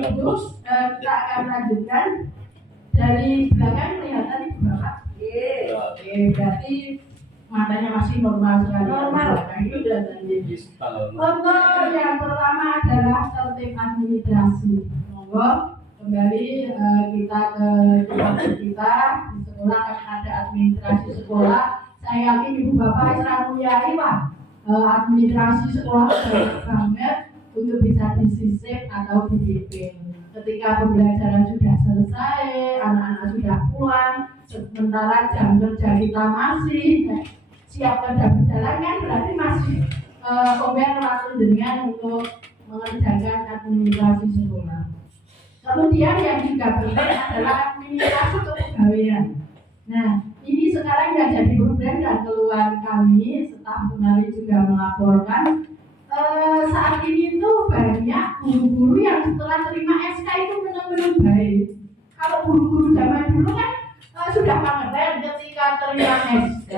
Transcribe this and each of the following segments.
Ibu, kita akan lanjutkan dari belakang kelihatan Ibu Bapak. Oke, berarti matanya masih normal sekali. Normal. Itu sudah tadi. Untuk yang pertama adalah tertib administrasi. Monggo kembali kita ke tempat kita di sekolah kan ada administrasi sekolah. Saya yakin Ibu Bapak selalu yai Pak. Administrasi sekolah banyak banget untuk bisa disisip atau dipimpin. Ketika pembelajaran sudah selesai, anak-anak sudah pulang, sementara jam kerja kita masih siap kerja berjalan kan berarti masih kompen waktu dengan untuk mengerjakan administrasi sekolah. Kemudian yang juga penting adalah administrasi kepegawaian. Nah, ini sekarang yang jadi problem dan keluhan kami, staf penari juga melaporkan saat ini tuh banyak guru-guru yang setelah terima SK itu benar-benar baik. Kalau guru-guru zaman dulu kan sudah pengertian ketika terima SK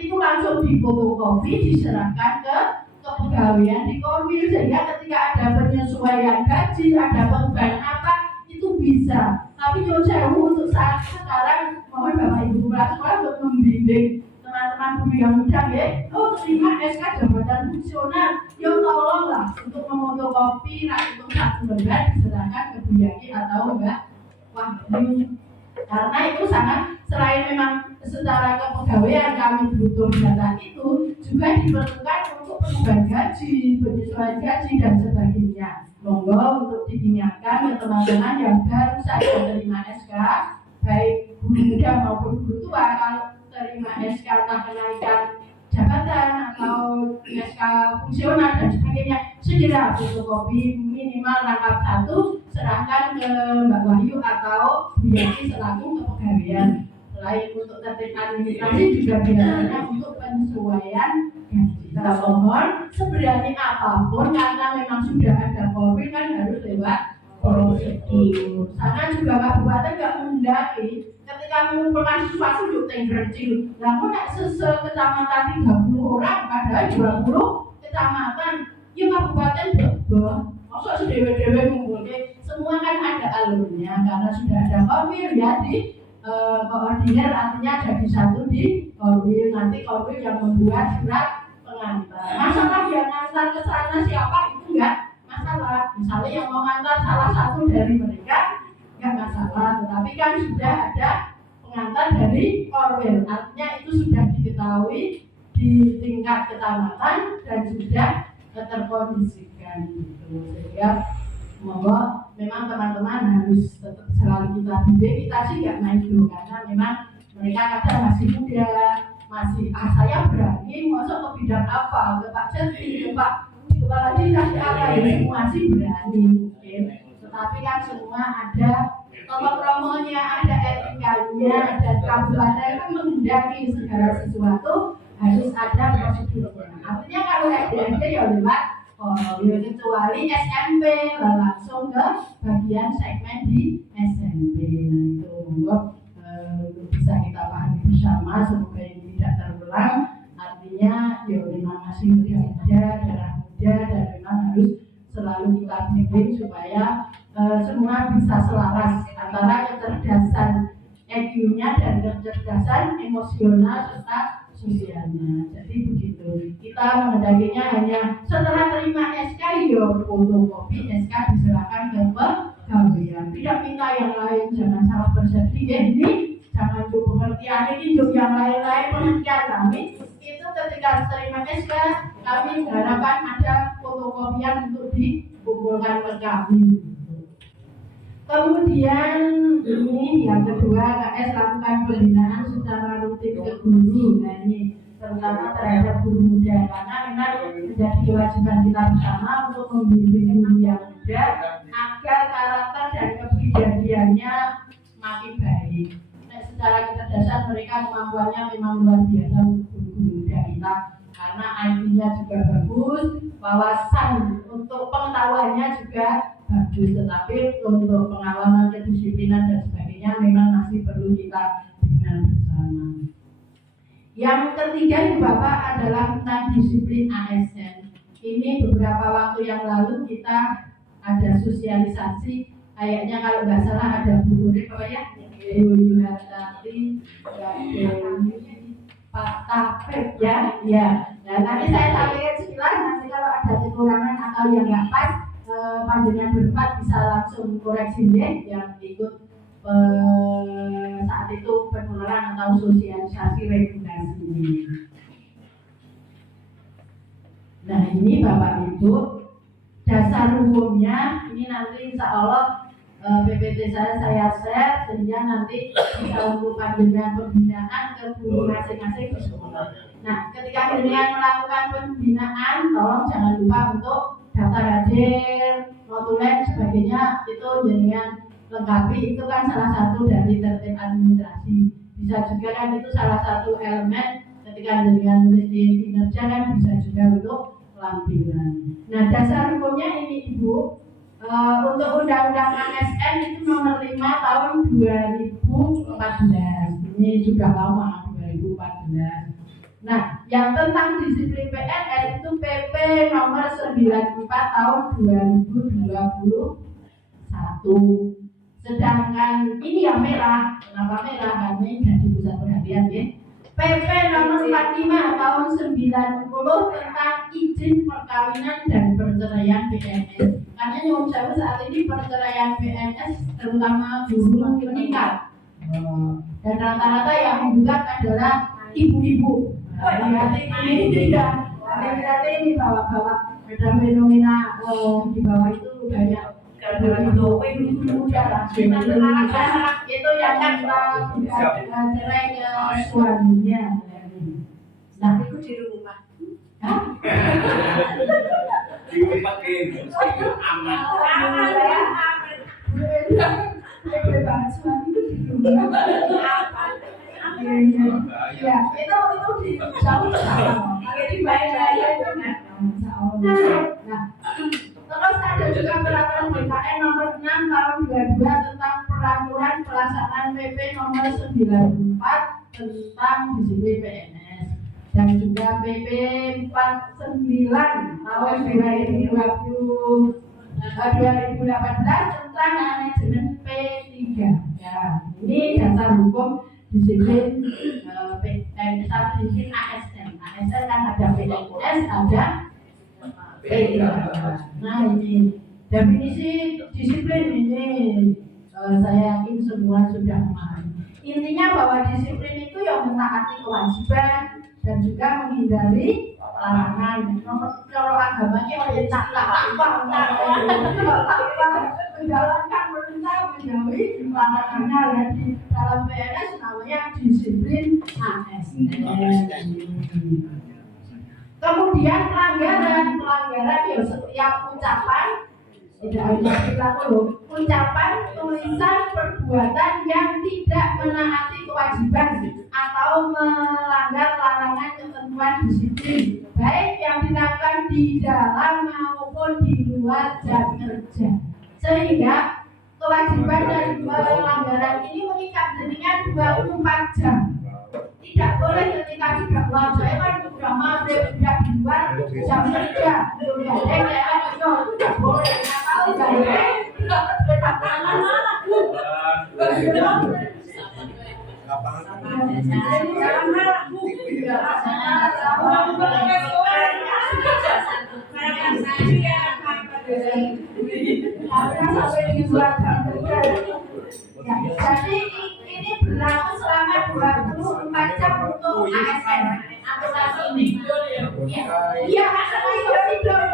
itu langsung difotokopi diserahkan ke kepegawaian di Korwil sehingga ketika ada penyesuaian gaji, ada perubahan apa itu bisa. Tapi jauh-jauh untuk saat sekarang mohon Bapak Ibu Kepala Sekolah untuk membimbing teman-teman guru yang muda ya, terima SK jabatan fungsional, ya tolonglah untuk memotokopi untuk satu lembar diserahkan ke Bu Yaki atau Mbak Wahyu. Karena itu sangat selain memang secara kepegawaian kami butuh data itu juga diperlukan untuk perubahan gaji, penyesuaian gaji dan sebagainya. Monggo untuk diingatkan ya teman-teman yang baru saja terima SK, baik guru muda maupun guru tua, kalau terima SK entah kenaikan jabatan atau SK fungsional dan sebagainya, segera fotokopi minimal rangkap 1 serahkan ke Mbak Wahyu atau Bu Yati selaku kepegawaian. Selain untuk tertib administrasi juga biasanya untuk penyesuaian gaji. Kita mohon seberani apapun karena memang sudah ada Korwil kan harus lewat prosedur. Sana juga kabupaten nggak mendaki ketika mengumpulkan siswa sudut kecil. Lah kok kecamatan 30 orang padahal 20 kecamatan, ya kabupaten bebel. Maksud sedewe-dewe mengumpulkan semua kan ada alurnya karena sudah ada Korwil ya di koordinir, artinya jadi satu di Korwil. Nanti Korwil yang membuat surat pengantar. Masalah yang ngantar ke sana siapa itu enggak masalah. Misalnya yang mau ngantar salah satu dari mereka enggak masalah, tetapi kan sudah ada pengantar dari Korwil. Artinya itu sudah diketahui di tingkat kecamatan dan sudah terkondisikan gitu. Sehingga monggo memang teman-teman harus tetap selalu kita bimbing. Kita sih nggak main dulu karena memang mereka kadang masih muda, masih saya berani masuk ke bidang apa, ke Pak Jati, ke Pak Kepala Dinas apa ini semua sih berani mungkin. Tetapi kan semua ada tata kromonya, ada etikanya, dan kabupaten kan menghendaki segala sesuatu harus ada prosedurnya. Artinya kalau SD ya lewat kecuali SMP langsung ke bagian segmen di SMP. Nah itu untuk bisa kita pahami bersama semoga ini tidak terulang. Artinya ya memang masih muda, darah muda dan memang harus selalu kita bimbing supaya semua bisa selaras antara kecerdasan EQ-nya dan kecerdasan emosional serta sosialnya. Jadi begitu. Kita menghendakinya hanya setelah terima SK ya fotokopi SK diserahkan ke pegawaian. Tidak minta yang lain, jangan salah persepsi ya ini. Jangan coba pengertian ini juga yang lain-lain pengertian kami. Itu ketika terima SK kami harapkan ada fotokopian untuk dikumpulkan ke kami. Kemudian ini yang kedua, KS lakukan pembinaan secara rutin ke guru. Nah ini terutama terhadap guru muda karena memang menjadi kewajiban kita bersama untuk membimbing guru yang muda agar karakter dan kepribadiannya makin baik. Nah, secara kecerdasan mereka kemampuannya memang luar biasa untuk guru muda kita karena IQ-nya juga bagus, wawasan untuk pengetahuannya juga bagus, tetapi untuk pengalaman kedisiplinan dan sebagainya memang masih perlu kita bina bersama. Yang ketiga Bapak adalah tentang disiplin ASN. Ini beberapa waktu yang lalu kita ada sosialisasi. Kayaknya kalau nggak salah ada bukunya apa ya? Dewi Hartati, Pak Tapek ya, ya. Nah, nanti saya sampaikan sekilas. Nanti kalau ada kekurangan atau yang nggak pas, panjenengan berempat bisa langsung koreksi deh yang ikut saat itu penularan atau sosialisasi regulasi ini. Nah ini Bapak Ibu dasar hukumnya ini nanti insya Allah PPT saya share sehingga nanti bisa untuk panjenengan pembinaan ke guru masing-masing di sekolah. Nah ketika panjenengan melakukan pembinaan tolong jangan lupa untuk daftar hadir, notulen sebagainya itu jenengan lengkapi, itu kan salah satu dari tertib administrasi. Bisa juga kan itu salah satu elemen ketika jenengan nulis di kinerja kan bisa juga untuk lampiran. Nah dasar hukumnya ini Ibu, untuk Undang-Undang ASN itu nomor 5 tahun 2014. Ini sudah lama, 2014. Nah, yang tentang disiplin PNS itu PP nomor 94 tahun 2021. Sedangkan ini yang merah, kenapa merah? Karena ini jadi pusat perhatian ya. PP nomor 45 tahun 90 tentang izin perkawinan dan perceraian PNS. Karena yang saya saat ini perceraian PNS terutama guru meningkat. Dan rata-rata yang menggugat adalah ibu-ibu. Hati-hati ini bawa-bawa ada fenomena di bawah itu banyak itu yang cerai ke suaminya. Nah itu di rumah. Di rumah aman. Bebas suami itu di rumah. Ya, itu di jauh agak dibayar itu kan. Nah, terus ada juga peraturan BKN nomor 6 tahun 22 tentang peraturan pelaksanaan PP nomor 94 tentang disiplin PNS dan juga PP 49 tahun 2018 tentang manajemen P3. Ya, ini dasar hukum disiplin disiplin ASN. ASN kan ada PNS, ada P3. Nah ini definisi disiplin ini saya yakin semua sudah memahami. Intinya bahwa disiplin itu yang mentaati kewajiban dan juga menghindari larangan. Kalau agamanya menjalankan perintah menjauhi larangannya. Ya di dalam PNS namanya disiplin ASN. Kemudian pelanggaran ya setiap ucapan tidak hanya perilaku, ucapan, tulisan, perbuatan yang tidak menaati kewajiban atau melanggar larangan ketentuan disiplin, baik yang dilakukan di dalam maupun di luar jam kerja, sehingga kewajiban dan pelanggaran ini mengikat jenengan 24 jam. Tidak boleh ketika sudah keluar saya kan sudah maghrib, sudah di luar jam kerja, sudah tidak boleh. Tahu saya jadi ini berlaku selama 24 jam untuk ASN aplikasi ini. Iya, asal tidur.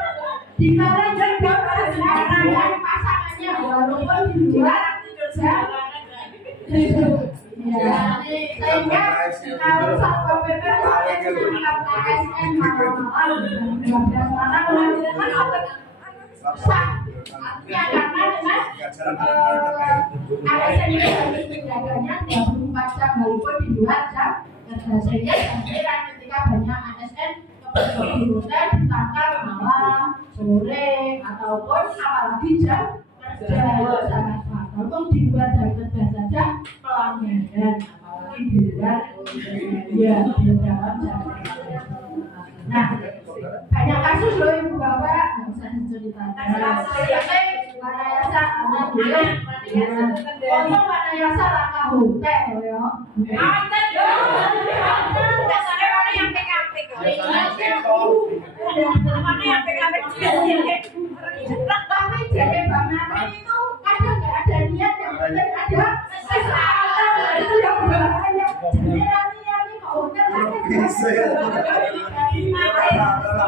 Di mana juga dengan pasangannya walaupun di luar jam. Ya, sehingga kalau Satpol PP menangkap ASN malam-malam 12 malam ya karena dengan ASN ini harus menjaganya 24 jam walaupun di luar jam kerja, sehingga jangan ketika banyak ASN di hotel ditangkap malam, sore ataupun apalagi jam kerja itu sangat fatal. Untuk di luar jam kerja saja pelanggaran, apalagi di luar ya di dalam jam kerja. Nah, banyak kasus loh ibu bapak, nggak usah diceritakan. Yasa anak dulu. Kalau mana Yasa raka hotel ya. Ada dong. Dasarnya mana yang PKP kok? Mana yang PKP? Tapi jadi Bang Nabi itu kadang nggak ada niat, yang penting ada kesalahan, itu yang bahaya. Jadi rani kok hotel ada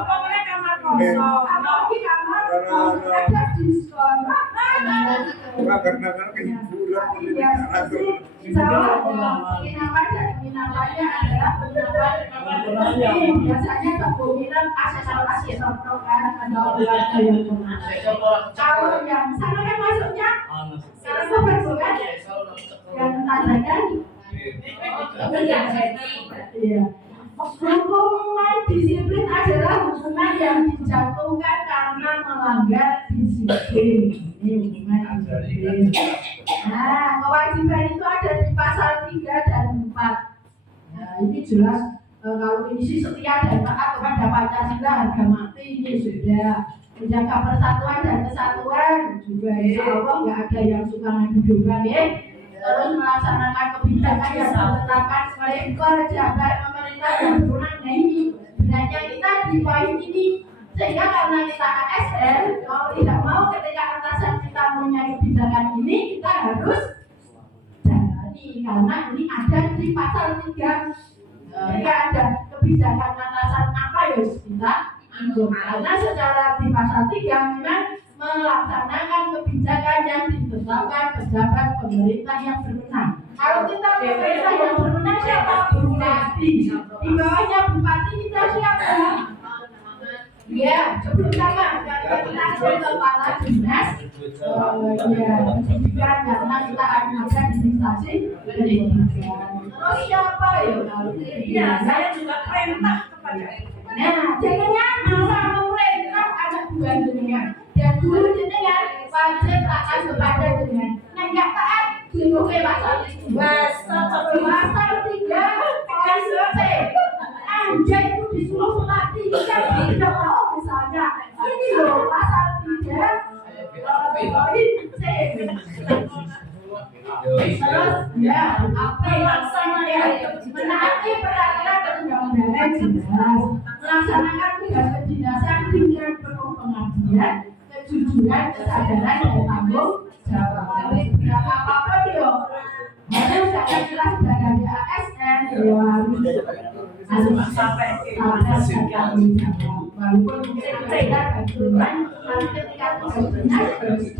Pokoknya kamar kosong. apalagi kamar ada diskon. Karena hiburan Penginapan dan penginapannya adalah penginapan biasanya kepemilikan asesor kan ada keluarga yang kalau yang sana kan masuknya kalau bukan yang tandakan iya. Hukuman disiplin adalah hukuman yang dijatuhkan karena melanggar disiplin. Ini hukuman disiplin. Nah, kewajiban itu ada di pasal 3 dan 4. Nah, ini jelas kalau ini sih setia dan taat kepada Pancasila harga mati ini sudah. Menjaga persatuan dan kesatuan juga insya Allah nggak ada yang suka ngadu domba ya. Terus melaksanakan kebijakan yang ditetapkan oleh pejabat pemerintah yang berwenang. Nah ini sebenarnya kita di poin ini sehingga karena kita ASN kalau tidak mau ketika atasan kita punya kebijakan ini kita harus jalani karena ini ada di pasal 3. Jika ada kebijakan atasan apa ya kita anggap karena secara di pasal 3 memang melaksanakan kebijakan yang ditetapkan pejabat pemerintah yang berwenang. Kalau kita pemerintah yang berwenang siapa? Bupati. Di bawahnya bupati kita siapa? Ya, sebelum sama kita kepala dinas. Ya, pendidikan karena kita ada di instansi pendidikan. Terus siapa ya? Iya, saya juga perintah kepada. Nah, jangan masa pemerintah ada bukan dengan. Dan dulu jenengan wajib taat kepada dengan. Nah, nggak taat dulu pasal 3. Pasal 3 KSP. Anjay itu disuruh mati kan tidak mau misalnya. Ini loh pasal 3. Poin C. Terus ya apa laksanakan menaati peraturan perundang-undangan jelas, melaksanakan tugas kedinasan dengan penuh pengabdian, kejujuran, kesadaran dan tanggung jawab. Berapa apa dia harus ada jelas dari ASN ya harus sampai tanggung jawab. Walaupun mungkin tidak kebetulan tapi ketika tugasnya harus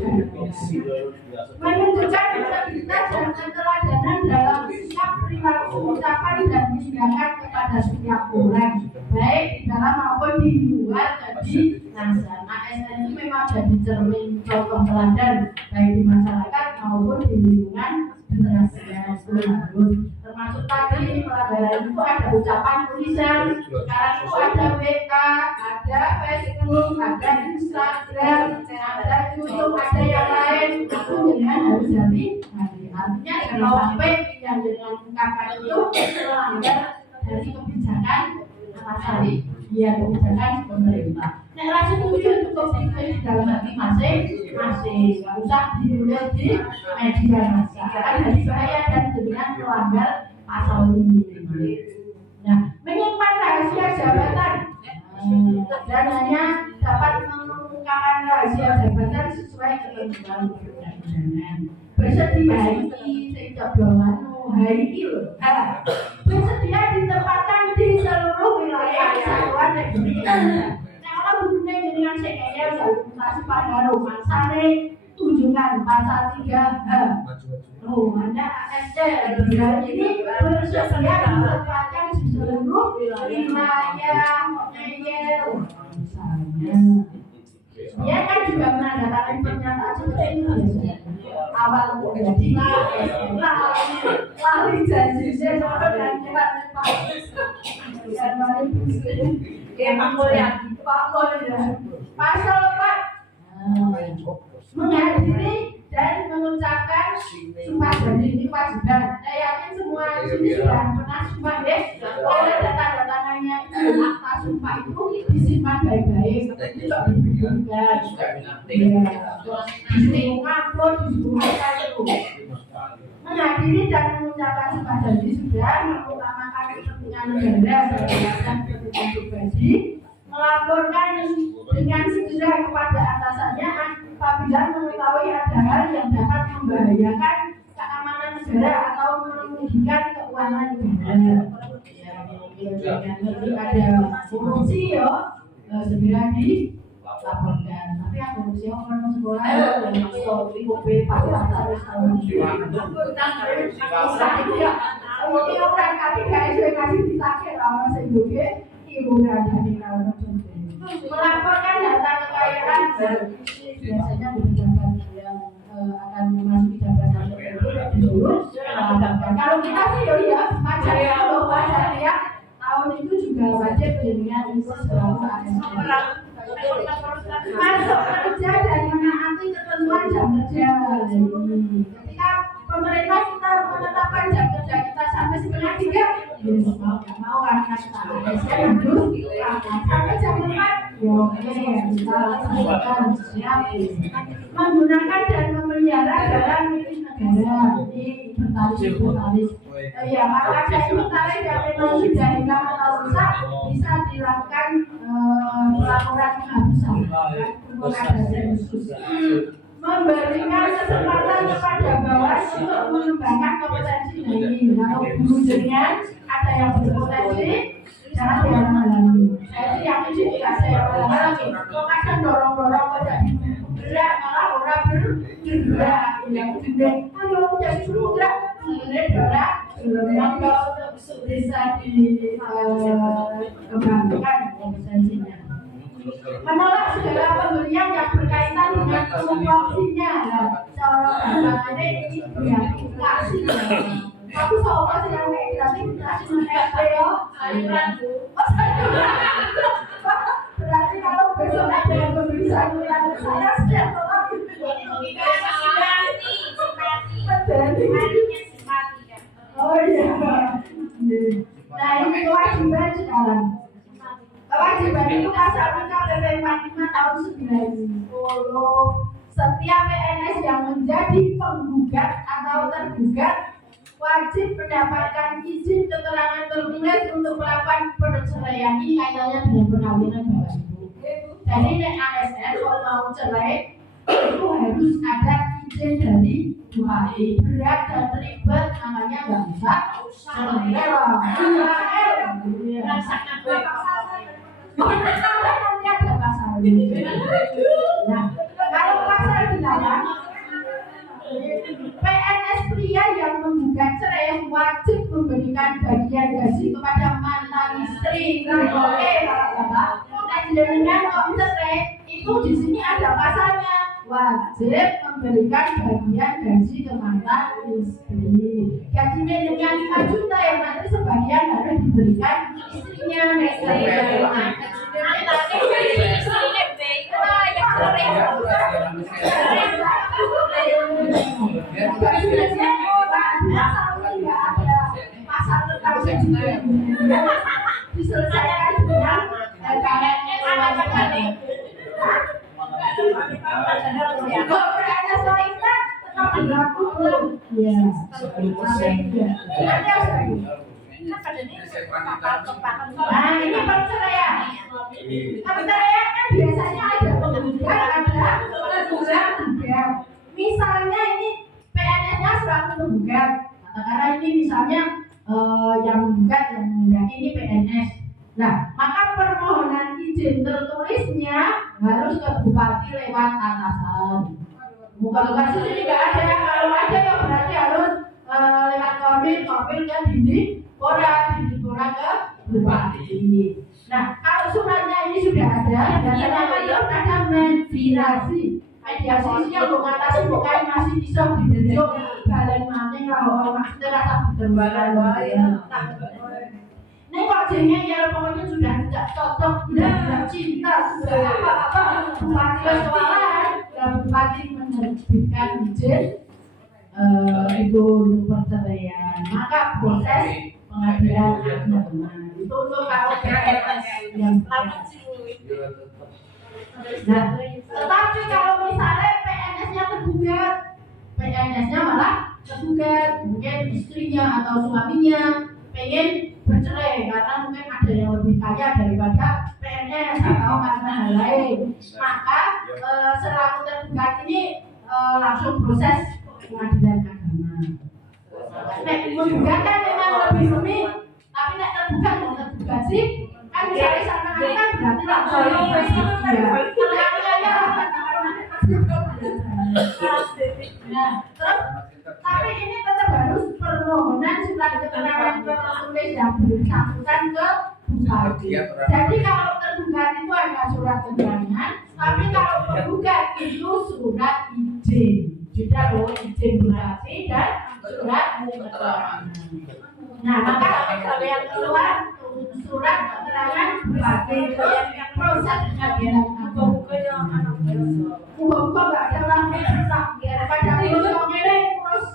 menunjukkan integritas dan keteladanan dalam sikap perilaku ucapan dan tindakan kepada setiap orang baik di dalam maupun di luar. Jadi ASN itu memang jadi cermin contoh teladan baik di masyarakat maupun di lingkungan generasi yang harus termasuk tadi pelanggaran itu ada ucapan tulisan, sekarang itu ada WA, ada Facebook, ada Instagram, ada YouTube, ada yang lain itu dengan harus hati-hati. Artinya kalau sampai yang dengan ungkapan itu melanggar dari kebijakan atasan ya kebijakan pemerintah. Nah, langsung itu cukup di dalam hati masing-masing, nggak usah diulas di media massa. Karena jadi bahaya dan dengan melanggar pasal ini. Nah, menyimpan rahasia jabatan dan hanya dapat mengungkapkan rahasia jabatan sesuai ketentuan perundang-undangan. Bersedia sejak hari loh. Bersedia ditempatkan di seluruh wilayah kesatuan Republik Indonesia. Kalau bukunya dengan sekaya kasih pada rumah sare tunjukkan pasal 3H. Oh, Anda ASD ini bersedia ditempatkan di seluruh wilayah misalnya. Dia kan juga menandatangani pernyataan seperti itu biasanya. Awal menjadi lari janjinya dan Pak Mulya. Pasal 4 menghadiri dan mengucapkan sumpah janji ini kewajiban. Saya yakin semua di sini sudah pernah sumpah ya. Oleh tanda tangannya itu akta sumpah itu disimpan baik-baik. Tidak dibutuhkan. Di lingkungan upload di sebuah itu. Menghadiri dan mengucapkan sumpah janji sudah mengutamakan kepentingan negara berdasarkan kepentingan pribadi, melaporkan dengan segera kepada atasannya apabila mengetahui ada hal yang dapat membahayakan keamanan negara atau merugikan keuangan negara. Ada korupsi segera dilaporkan. Tapi yang korupsi orang sekolah dan masuk IOP pasar ini orang kami guys kasih ditakir orang sebagai ibu berada di dalam melaporkan data kekayaan biasanya pejabat yang akan memasuki jabatan tertentu disuruh melaporkan. Kalau kita sih ya pajak ya tahun itu juga wajib dengan unsur selalu ASN. Masuk kerja dan menaati ketentuan jam kerja. Ketika pemerintah kita menetapkan jam kerja kita sampai 2:30, ya mau nggak mau karena kita ASN harus sampai jam 4. Ya oke, kita laksanakan siap. Menggunakan dan memelihara barang milik negara. Ini inventaris. Ya, maka saya inventaris yang memang sudah hilang atau rusak bisa dilakukan pelaporan penghapusan. Memberikan kesempatan kepada Bawaslu untuk mengembangkan kompetensi ini. Kalau guru dengan ada yang berpotensi, jangan dihalang-halangi. Saya sih yakin sih tidak saya halang-halangi. Kok kadang dorong-dorong kok berat malah orang bergerak. Yang benar, ayo jadi bergerak. Sebenarnya berat, yang bisa dikembangkan kompetensinya. Menolak segala pemberian yang berkaitan dengan korupsinya. Cara gambarannya ini beraktivasi. Aku sama sih yang kayak gratifikasi SPO. Berarti kalau besok ada yang memberi saya setiap tolak. Oh iya. Nah ini kewajiban sekarang. Kewajiban itu pasal KPP 45 tahun 90. Setiap PNS yang menjadi penggugat atau tergugat wajib mendapatkan izin keterangan tertulis untuk melakukan perceraian. Ini kaitannya dengan perkawinan Bapak Ibu. Jadi ini ASN kalau mau cerai itu harus ada izin dari UHI. Berat dan ribet namanya nggak bisa cerai loh. Nanti ada pasal. Nah, kalau pasal dilarang PNS pria yang menggugat cerai wajib memberikan bagian gaji kepada mantan istri. Oke, Bapak. Dengan kok cerai itu di sini ada pasalnya. Wajib memberikan bagian gaji ke mantan istri. Gajinya dengan 5 juta yang nanti sebagian harus diberikan istrinya. Pasal diselesaikan dengan nah ini perceraian. Perceraian kan biasanya ada penggugat, ada tergugat. Misalnya ini PNS-nya selaku penggugat. Karena ini misalnya yang menggugat yang menghendaki ini PNS. Nah, maka permohonan izin tertulisnya harus ke bupati lewat atasan. Bukan kasus ini nggak ada. Kalau ada ya berarti harus lewat komil ke Dindipora ke bupati. Nah, kalau suratnya ini sudah ada, biasanya ada mediasi. Mediasi ini yang mengatasi bukan masih bisa dibentuk balen maning kalau maksudnya rasa bertembaran ya. Nih kok jengnya ya pokoknya sudah tidak cocok, sudah cinta, sudah apa-apa. Bupati soalan, bupati menerbitkan izin itu untuk perceraian. Maka proses pengadilan agama itu untuk kalau PNS yang nah, tetapi kalau misalnya PNS-nya tergugat PNS-nya malah tergugat, mungkin istrinya atau suaminya pengen bercerai karena mungkin ada yang lebih kaya daripada PNS atau karena hal lain. Maka selaku tergugat ini langsung proses pengadilan agama. Nek menggugat kan memang lebih rumit, tapi nek tergugat dan tergugat sih kan misalnya sama kan berarti langsung nah, terus tapi ini tetap harus permohonan surat keterangan tertulis yang bersangkutan ke bupati. Jadi kalau tergugat itu ada surat keterangan, tapi kalau penggugat itu surat izin. Juga loh izin bupati dan surat keterangan. Nah, maka kalau yang keluar surat keterangan bupati yang proses pengadilan buka nggak ada lagi pada ngomong ini terus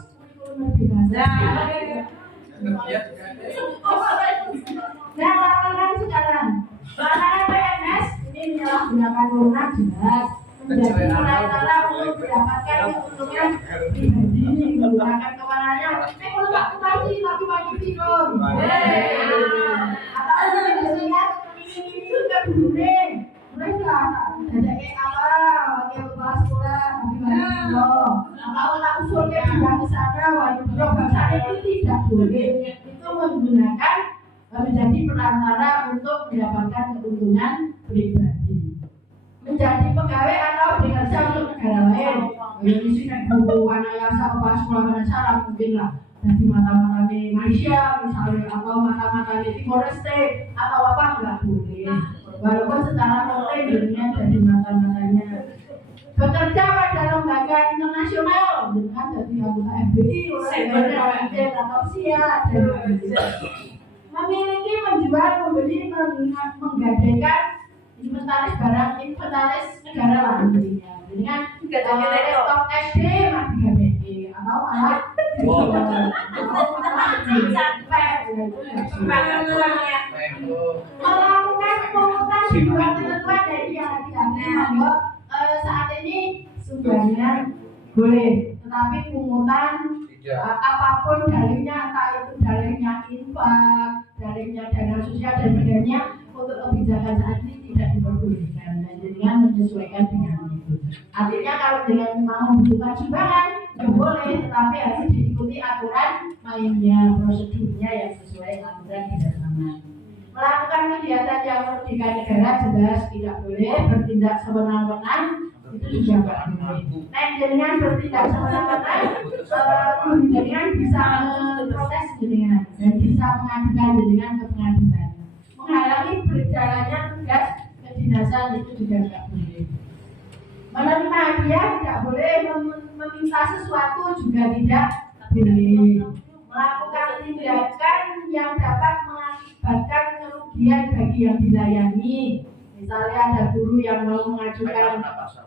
nah larangan sekarang larangan PNS ini menyalahgunakan wewenang jelas menjadi perantara untuk mendapatkan keuntungan pribadi menggunakan kewenangannya kalau nggak kembali tapi wajib tidur atau biasanya ini juga buruning mereka ada kayak apa wakil kepala sekolah tapi wajib tidur atau tak usulnya tidak ke sana wajib tidur bangsa itu tidak boleh itu menggunakan menjadi perantara untuk mendapatkan keuntungan pribadi menjadi pegawai atau bekerja untuk negara lain ini sih kayak buku anayasa kepala sekolah Manasara mungkin lah jadi mata-mata di Malaysia misalnya atau mata-mata di Timor Leste atau apa nggak boleh walaupun secara konten dirinya jadi mata-matanya bekerja pada lembaga internasional dengan jadi anggota FBI oleh atau SIA memiliki menjual membeli menggadaikan inventaris barang inventaris negara lain dengan laptop SD masih BBI atau malah melakukan pungutan di luar ketentuan dari hati-hati bahwa saat ini sudah boleh tetapi pungutan apapun dalihnya entah itu dalihnya infak dalihnya dana sosial dan sebagainya untuk kebijakan saat ini tidak diperbolehkan dan dengan menyesuaikan dengan itu artinya kalau dengan memang membutuhkan sumbangan ya boleh tetapi harus diikuti aturan mainnya prosedurnya yang sesuai aturan kerjasama melakukan kegiatan yang merugikan negara jelas tidak boleh bertindak sewenang-wenang itu juga nggak boleh. Nah, dengan bertindak sewenang-wenang, dengan bisa memprotes dengan dan bisa mengadukan dengan ke pengadilan. Menghalangi berjalannya tugas kedinasan itu juga nggak boleh. Menerima hadiah tidak boleh, meminta sesuatu juga tidak boleh. Melakukan tindakan yang dapat mengakibatkan kerugian bagi yang dilayani. Misalnya ada guru yang mau mengajukan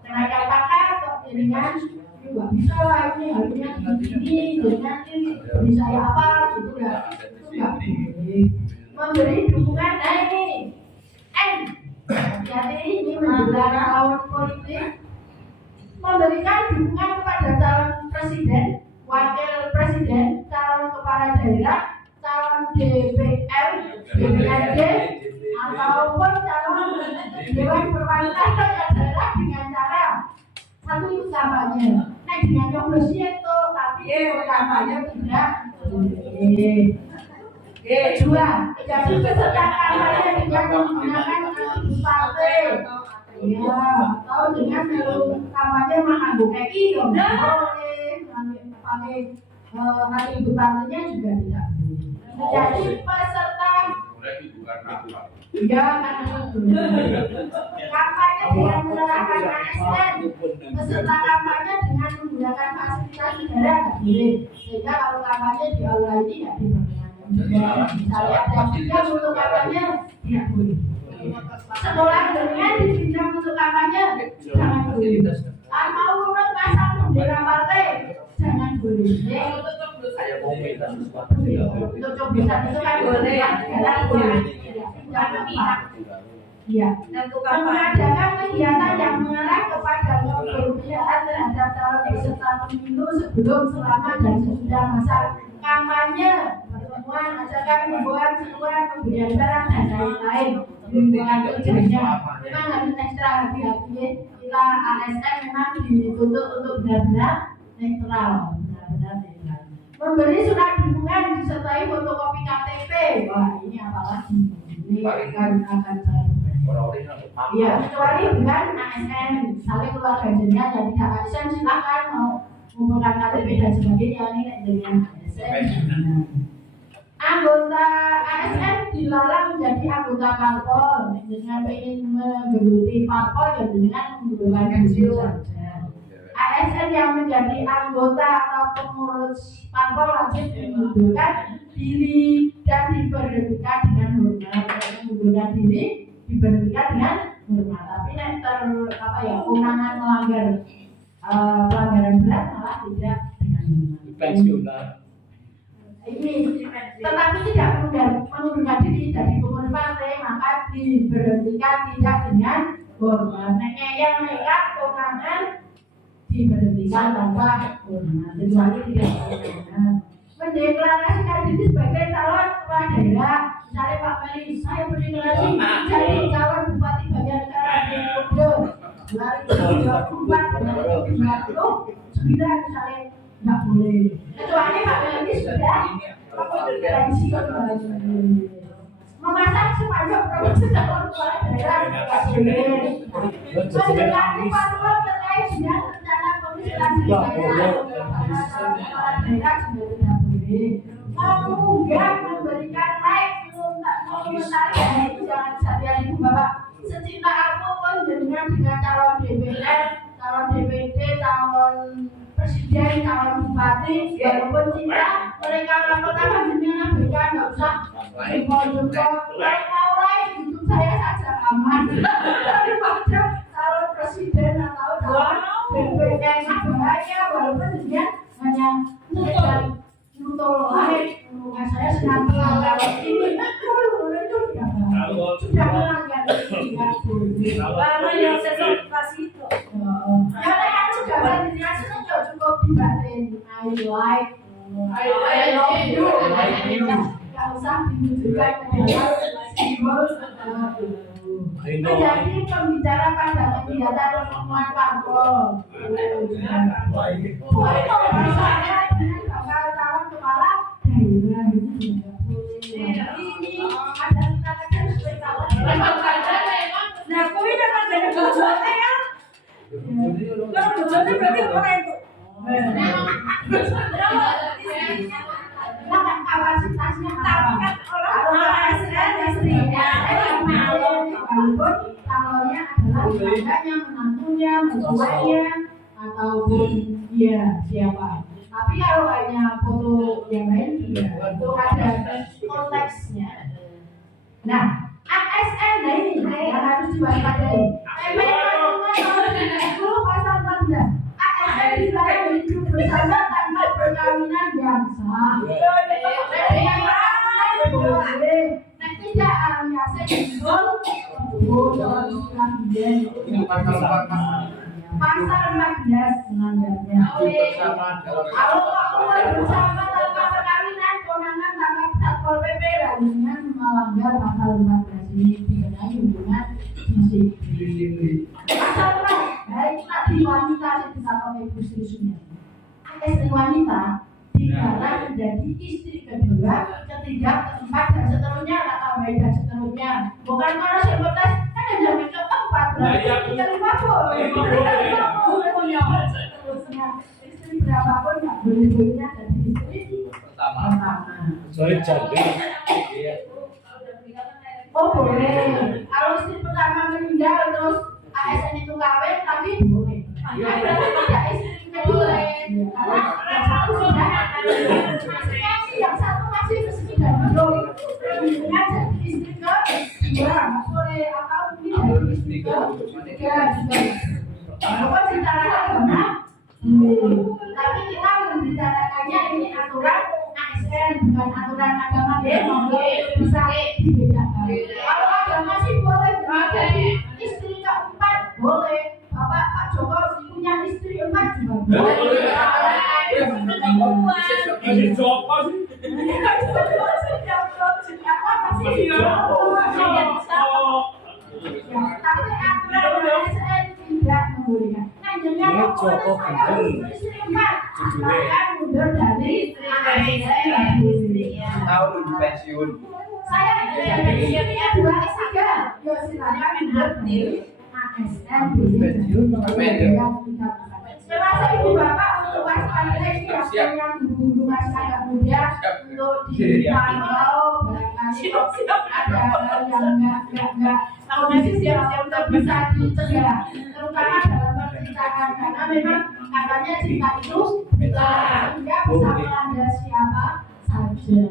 kenaikan pangkat kok jaringan nggak bisa lah ini harusnya begini dengan ini beri saya apa gitu ya itu nggak boleh memberi dukungan nah ini jadi ini menjelang tahun politik memberikan dukungan kepada calon presiden wakil presiden calon kepala daerah calon DPR DPRD ataupun calon dewan perwakilan daerah dengan cara satu itu kampanye nah dengan nyoblosi itu tapi kampanye tidak boleh kedua jadi peserta kampanye dengan menggunakan atribut partai ya atau dengan kampanye mengambil KI dong boleh pakai atribut partainya juga tidak boleh jadi peserta ya karena itu kampanye dengan menggunakan ASN peserta kampanye dengan menggunakan fasilitas negara nggak boleh sehingga kalau kampanye di aula ini nggak diperkenankan misalnya ada pinjam untuk kampanye tidak boleh sekolah dengan dipinjam untuk kampanye jangan boleh mau urut pasang bendera partai jangan boleh untuk cobisan itu kan boleh jangan boleh Ya. Tentukan Mengadakan kegiatan yang mengarah kepada keberpihakan terhadap calon peserta pemilu sebelum, selama, dan sesudah masa kampanye, pertemuan, acara himbauan, seruan, pemberian barang, dan lain-lain. Lingkungan kerjanya memang harus ekstra hati-hati. Kita ASN memang dituntut untuk benar-benar netral, memberi surat dukungan disertai fotokopi KTP. Wah, ini apalagi? Ini akan saya ya, kecuali bukan ASN, misalnya keluarga jenengan yang tidak ASN, silakan mau mengumpulkan KTP dan sebagainya. Ini dengan ASN. Anggota ASN dilarang menjadi anggota parpol. Dengan ingin menggeluti parpol ya dengan menggunakan pensiun saja. ASN yang menjadi anggota atau pengurus parpol wajib mengundurkan diri dan diberhentikan dengan hormat. Mengundurkan diri diberhentikan dengan hormat. Tapi kewenangan melanggar pelanggaran berat malah tidak dengan hormat. Pensiunan. Ini tetapi tidak mengundurkan diri jadi pengurus partai, maka diberhentikan tidak dengan hormat. Yang mereka kewenangan diberhentikan tanpa hormat, kecuali tidak kewenangan. Mendeklarasikan diri sebagai calon kepala daerah, misalnya Pak Meli, saya berdeklarasi jadi calon Bupati Banjarnegara di Kodo 2024 2029 misalnya nggak boleh, kecuali Pak Meli sudah pensiun. Memasang sepanjang promosi calon kepala daerah nggak boleh. Mendeklarasi parpol terkait dengan rencana pemilihan daerah kepala daerah juga tidak boleh. Mengunggah, memberikan like, mengomentari itu jangan disadikan ibu bapak. Secinta apapun dengan calon DPR, calon DPD, calon presiden, calon bupati, walaupun cinta mereka pertama dengan abaikan, nggak usah jempol-jempol. Kalau mau like YouTube saya saja aman daripada calon presiden atau calon DPR bahaya, walaupun dia hanya sekedar nonton like. Saya senang kalau ini itu sudah melanggar Kalau yang sesuatu itu. karena kan sudah banyak senang cukup dibatin I like you nggak usah ditunjukkan ke dalam simbol menjadi pembicara pada kegiatan pertemuan parpol. Kalau misalnya dengan bakal calon kepala daerah itu nggak boleh. Ini ada kata-kata seperti apa? Nah, kau ini dapat jadi tujuannya ya? Kalau tujuannya berarti apa itu? Nah, kapasitasnya Tapi kan orang ASN istrinya walaupun calonnya adalah tetangganya, menantunya, mertuanya, ataupun dia siapa. Tapi kalau hanya foto yang lain itu ada konteksnya. Nah, ASN ini yang harus diwaspadai. Pasal 14. ASN dilarang hidup bersama tanpa perkawinan yang sah. Tidak aliasnya dijual pasal 14 melanggarnya. Kalau bersama tanpa perkawinan, kewenangan tanpa Satpol PP dengan melanggar pasal 14 ini dikenai hubungan fisik. Pasal 4, baik tadi wanita yang bisa pakai khususnya. Istri wanita dilarang menjadi istri kedua, ketiga, keempat, dan seterusnya, atau baik dan seterusnya. Bukan karena sebatas kan ada yang keempat, berarti kelima boleh. Seterusnya, istri berapapun nggak boleh-bolehnya jadi istri pertama. Soalnya jadi. Oh boleh. Kalau istri pertama meninggal terus ASN itu kawin, tapi boleh. Tapi tidak istri kedua. Karena yang satu sudah yang satu masih resmi dan belum. Intinya jadi istri kedua, nggak boleh atau mungkin dari istri ketiga juga. Walaupun secara agama, tapi kita membicarakannya ini aturan ASN bukan aturan agama ya, bisa dibedakan. Kalau agama sih boleh. Jadi Joko sih. Tapi ASN tidak memberikan. Kanjengnya Joko Gendeng. Bahkan mundur dari ASN. Tahun pensiun. Saya pensiunnya 2 S3. Yo silakan mundur di ASN. Termasuk ibu bapak untuk waspada ini yang guru masih agak muda untuk dipantau barangkali ada yang enggak kondisi siap-siap untuk bisa dicegah, terutama dalam perceritakan karena memang katanya cerita itu tidak bisa melanda siapa saja.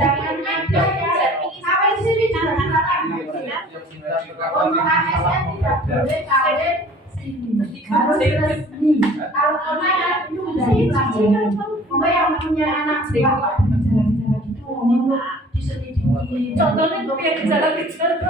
Jangan ada yang kawin sini juga dilarang. Untuk ASN tidak boleh kawin harus resmi. Kalau online itu menjadi pelajaran. Mama yang punya anak bapak gejala-gejala gitu ngomong diselidiki. Contohnya kayak gejala-gejala.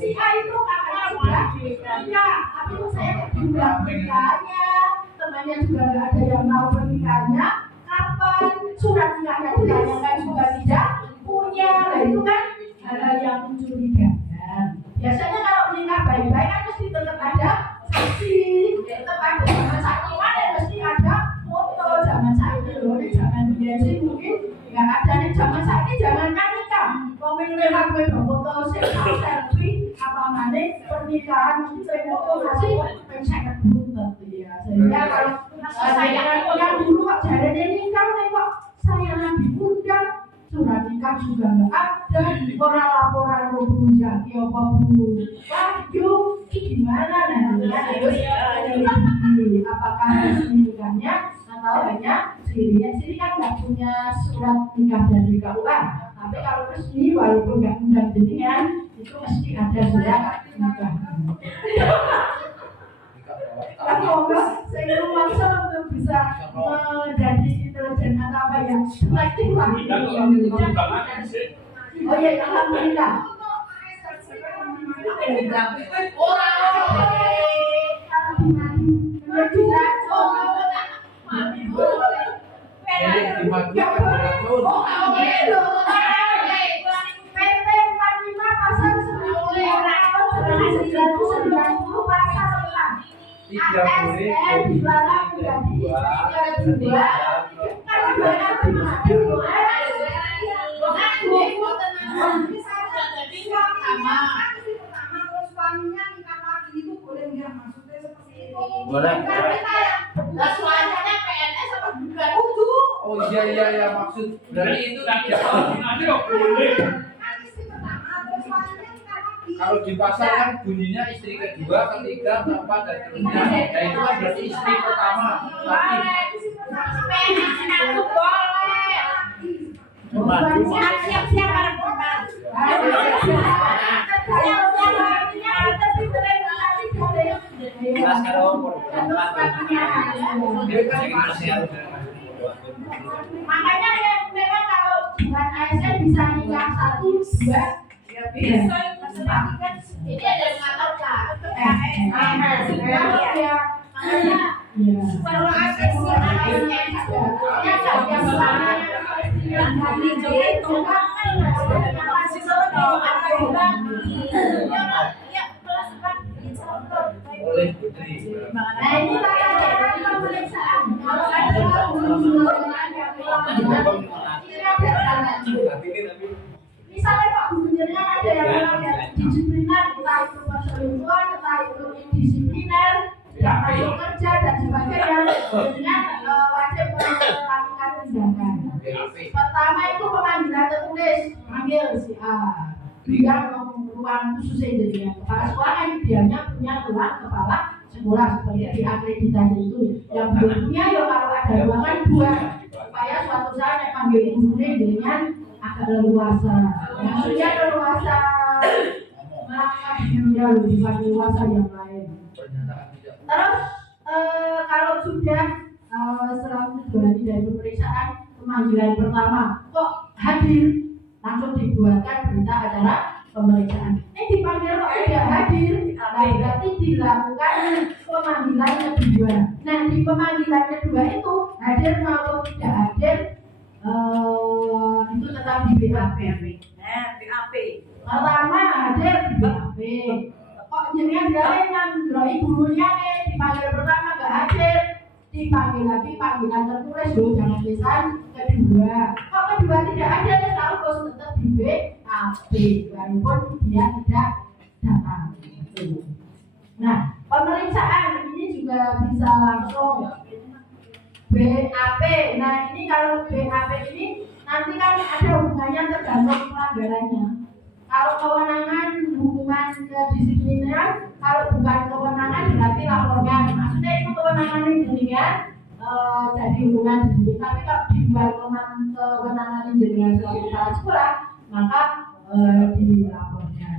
Si A itu kakaknya sudah nikah, tapi kok saya kebimbang nikahnya, temannya juga nggak ada yang mau pernikahannya. Kapan surat nikahnya ditanyakan juga tidak punya, nah itu kan hal-hal yang mencurigakan. Biasanya kalau nikah baik-baik kan mesti tetap ada saksi, tetap ada zaman saat mana mesti ada foto. Zaman saat ini loh, di zaman biasa mungkin nggak ada. Nih zaman saat ini jangankan nikah, komen lewat foto selfie apa mana pernikahan mesti foto masih sangat butuh ya. Sehingga kalau saya yang dulu kok jarang nikah nih kok saya diundang surat nikah juga nggak ada, orang laporan rubunja ya apa bu, waduh ini gimana nantinya harus apakah harus nikahnya atau hanya sirinya. Siri kan nggak punya surat nikah dari KUA, tapi kalau resmi walaupun nggak undang jenengan itu mesti ada surat nikah. Semoga saya memaksa untuk bisa menjadi intelijen atau apa ya, selektif lah. Oh iya, alhamdulillah. PP 45 pasal 1990 pasal 4. ASN dilarang menjadi kedua Boleh. Oh iya maksud berarti itu tidak boleh. Kalau di pasar kan bunyinya istri kedua, ketiga, keempat dan seterusnya. Nah itu kan berarti istri pertama. Makanya memang kalau bukan ASN bisa nikah 1, 2 ya bisa. Ini ada yang mengatakan ya kalau ASN Oleh putri. nah ini tata cara pemeriksaan. Kalau ada misalnya Pak Gubernurnya ada yang melanggar disipliner, entah itu perselingkuhan, entah itu indisipliner, tidak masuk kerja dan sebagainya, dengan wajib melakukan tindakan. Pertama itu pemanggilan tertulis, manggil si A. Dia ruang khususnya jadi kepala sekolah kan biasanya punya ruang kepala sekolah seperti di akreditasi itu. Yang belum punya ya kalau ada ruangan 2 supaya suatu saat panggil gurunya dengan agak leluasa. Maksudnya leluasa melakukan dunia lebih leluasa yang lain. Terus kalau sudah setelah 2 hari dari pemeriksaan pemanggilan pertama kok hadir, langsung dibuatkan berita acara pemeriksaan. Dipanggil kok tidak hadir. dilakukan pemanggilan kedua. Nah, di pemanggilan kedua itu hadir maupun tidak hadir itu tetap di BAP. Nah, BAP. Pertama hadir di BAP. Kok jenengan jalan yang ndelok gurunya nih dipanggil pertama nggak hadir, dipanggil lagi panggilan tertulis loh, jangan lisan kedua. Kok kedua tidak ada, harus tetap di BAP walaupun dia tidak datang. Nah, pemeriksaan ini juga bisa langsung BAP. Nah, ini kalau BAP ini nanti kan ada hubungannya tergantung pelanggarannya. Kalau kewenangan hukuman kedisiplinan, kalau bukan kewenangan berarti laporkan. Maksudnya itu kewenangan jenengan jadi hubungan disiplin. Tapi kalau di luar kewenangan jenengan selaku kepala sekolah, maka dilaporkan.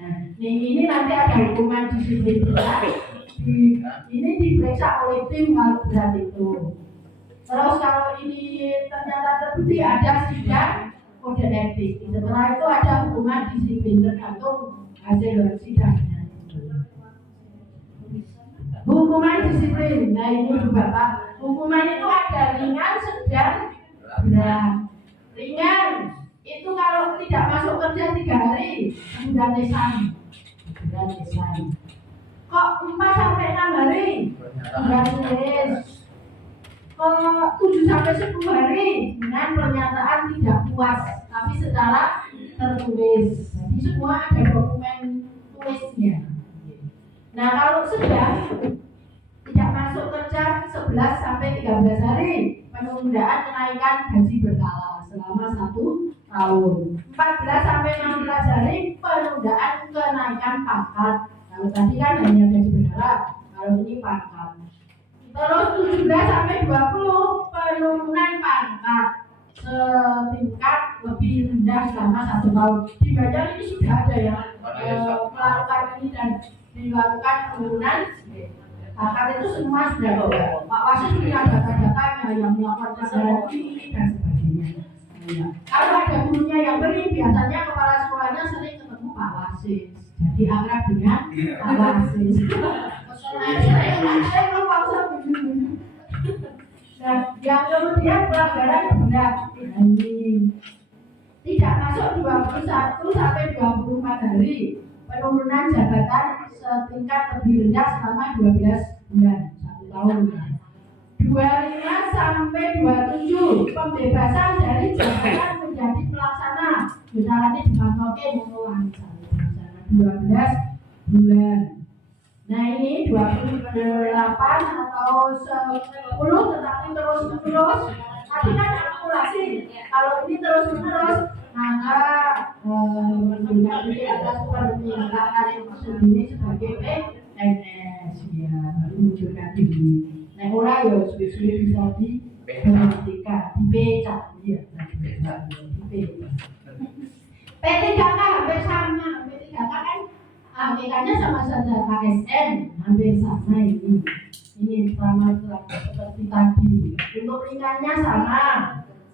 Nah, ini nanti ada hukuman disiplin juga. Ini diperiksa oleh tim kalau berat itu. Terus kalau ini ternyata terbukti ada sidang kode etik. Setelah itu ada hukuman disiplin tergantung hasil sidangnya. Hukuman disiplin. Nah ini juga Pak. Hukuman itu ada ringan, sedang, berat. Ringan itu kalau tidak masuk kerja 3 hari, sudah lesan. Kok 4 sampai 6 hari? Sudah tulis. Kok 7 sampai 10 hari dengan pernyataan tidak puas, tapi secara tertulis. Jadi semua ada dokumen tulisnya. Nah kalau sedang tidak masuk kerja 11 sampai 13 hari, penundaan kenaikan gaji berkala selama 1 tahun. 14 sampai 16 hari penundaan kenaikan pangkat. Kalau tadi kan hanya gaji berkala, kalau ini pangkat. Terus 17 sampai 20 penurunan pangkat setingkat lebih rendah selama 1 tahun. Di Banjar ini sudah ada ya melakukan ini dan dilakukan penurunan pangkat itu semua sudah ada. Pak Wasis punya data-datanya yang melakukan pelanggaran ini dan sebagainya. Ya. Kalau ada gurunya yang beri, biasanya kepala sekolahnya sering ketemu Pak Wasis. Jadi akrab dengan Pak Wasis. Saya lupa usah begini. Nah, yang kemudian pelanggaran berat ini tidak masuk 21 sampai 24 hari, penurunan jabatan setingkat lebih rendah selama 12 bulan, 1 tahun. 25 sampai 27 pembebasan dari jabatan menjadi pelaksana. Misalnya di kantornya mengulang pelaksana 12 bulan. Nah ini 28 atau 10 tetapi terus-menerus. Tapi kan akumulasi. Kalau ini terus-menerus maka di atas permintaan sendiri sebagai PNS ya, baru munculkan diri. Nah orang ya sudah-sudah bisa diberhentikan, dipecah ya, P3K hampir sama. P3K kan APK-nya sama saja KSN, hampir sama ini. Ini sama seperti tadi. Untuk ringannya sama.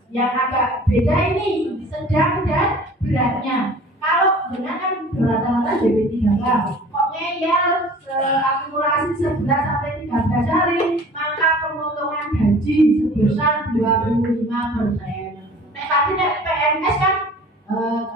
Yang agak beda ini sedang dan beratnya. Kalau dengan kan rata-rata DP3K, kok ngeyel akumulasi 11 sampai 13 hari, maka pemotongan gaji sebesar 25%. Nah tadi PNS kan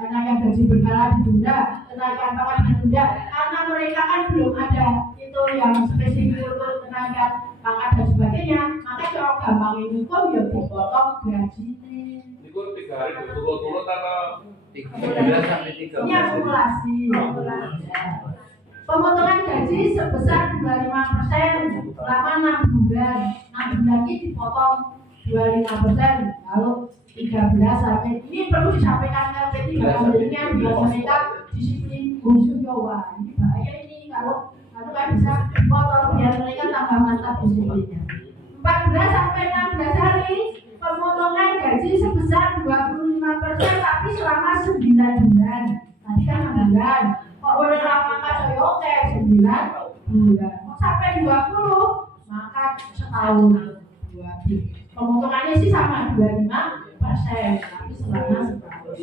kenaikan gaji berkala ditunda, kenaikan pangkat ditunda, karena mereka kan belum ada itu yang spesifik untuk kenaikan pangkat dan sebagainya, maka kalau gampang ini kok ya dipotong gaji ini. Itu 3 hari berturut-turut atau 13 sampai 13? Ini akumulasi. Pemotongan gaji sebesar 25% selama 6 bulan. 6 bulan ini dipotong 25%. Lalu 13 sampai ini perlu disampaikan ke P3K biar mereka disiplin khusus Jawa. Ini bahaya ini kalau kan bisa dipotong biar mereka tambah mantap disiplinnya. 14 sampai 16 hari pemotongan gaji sebesar 25% tapi selama 9 bulan. Tadi kan 6 bulan. Kok boleh lama saya oke 9 bulan. Kok sampai 20 maka setahun 20. Pemotongannya sih sama 25%, tapi selama setahun.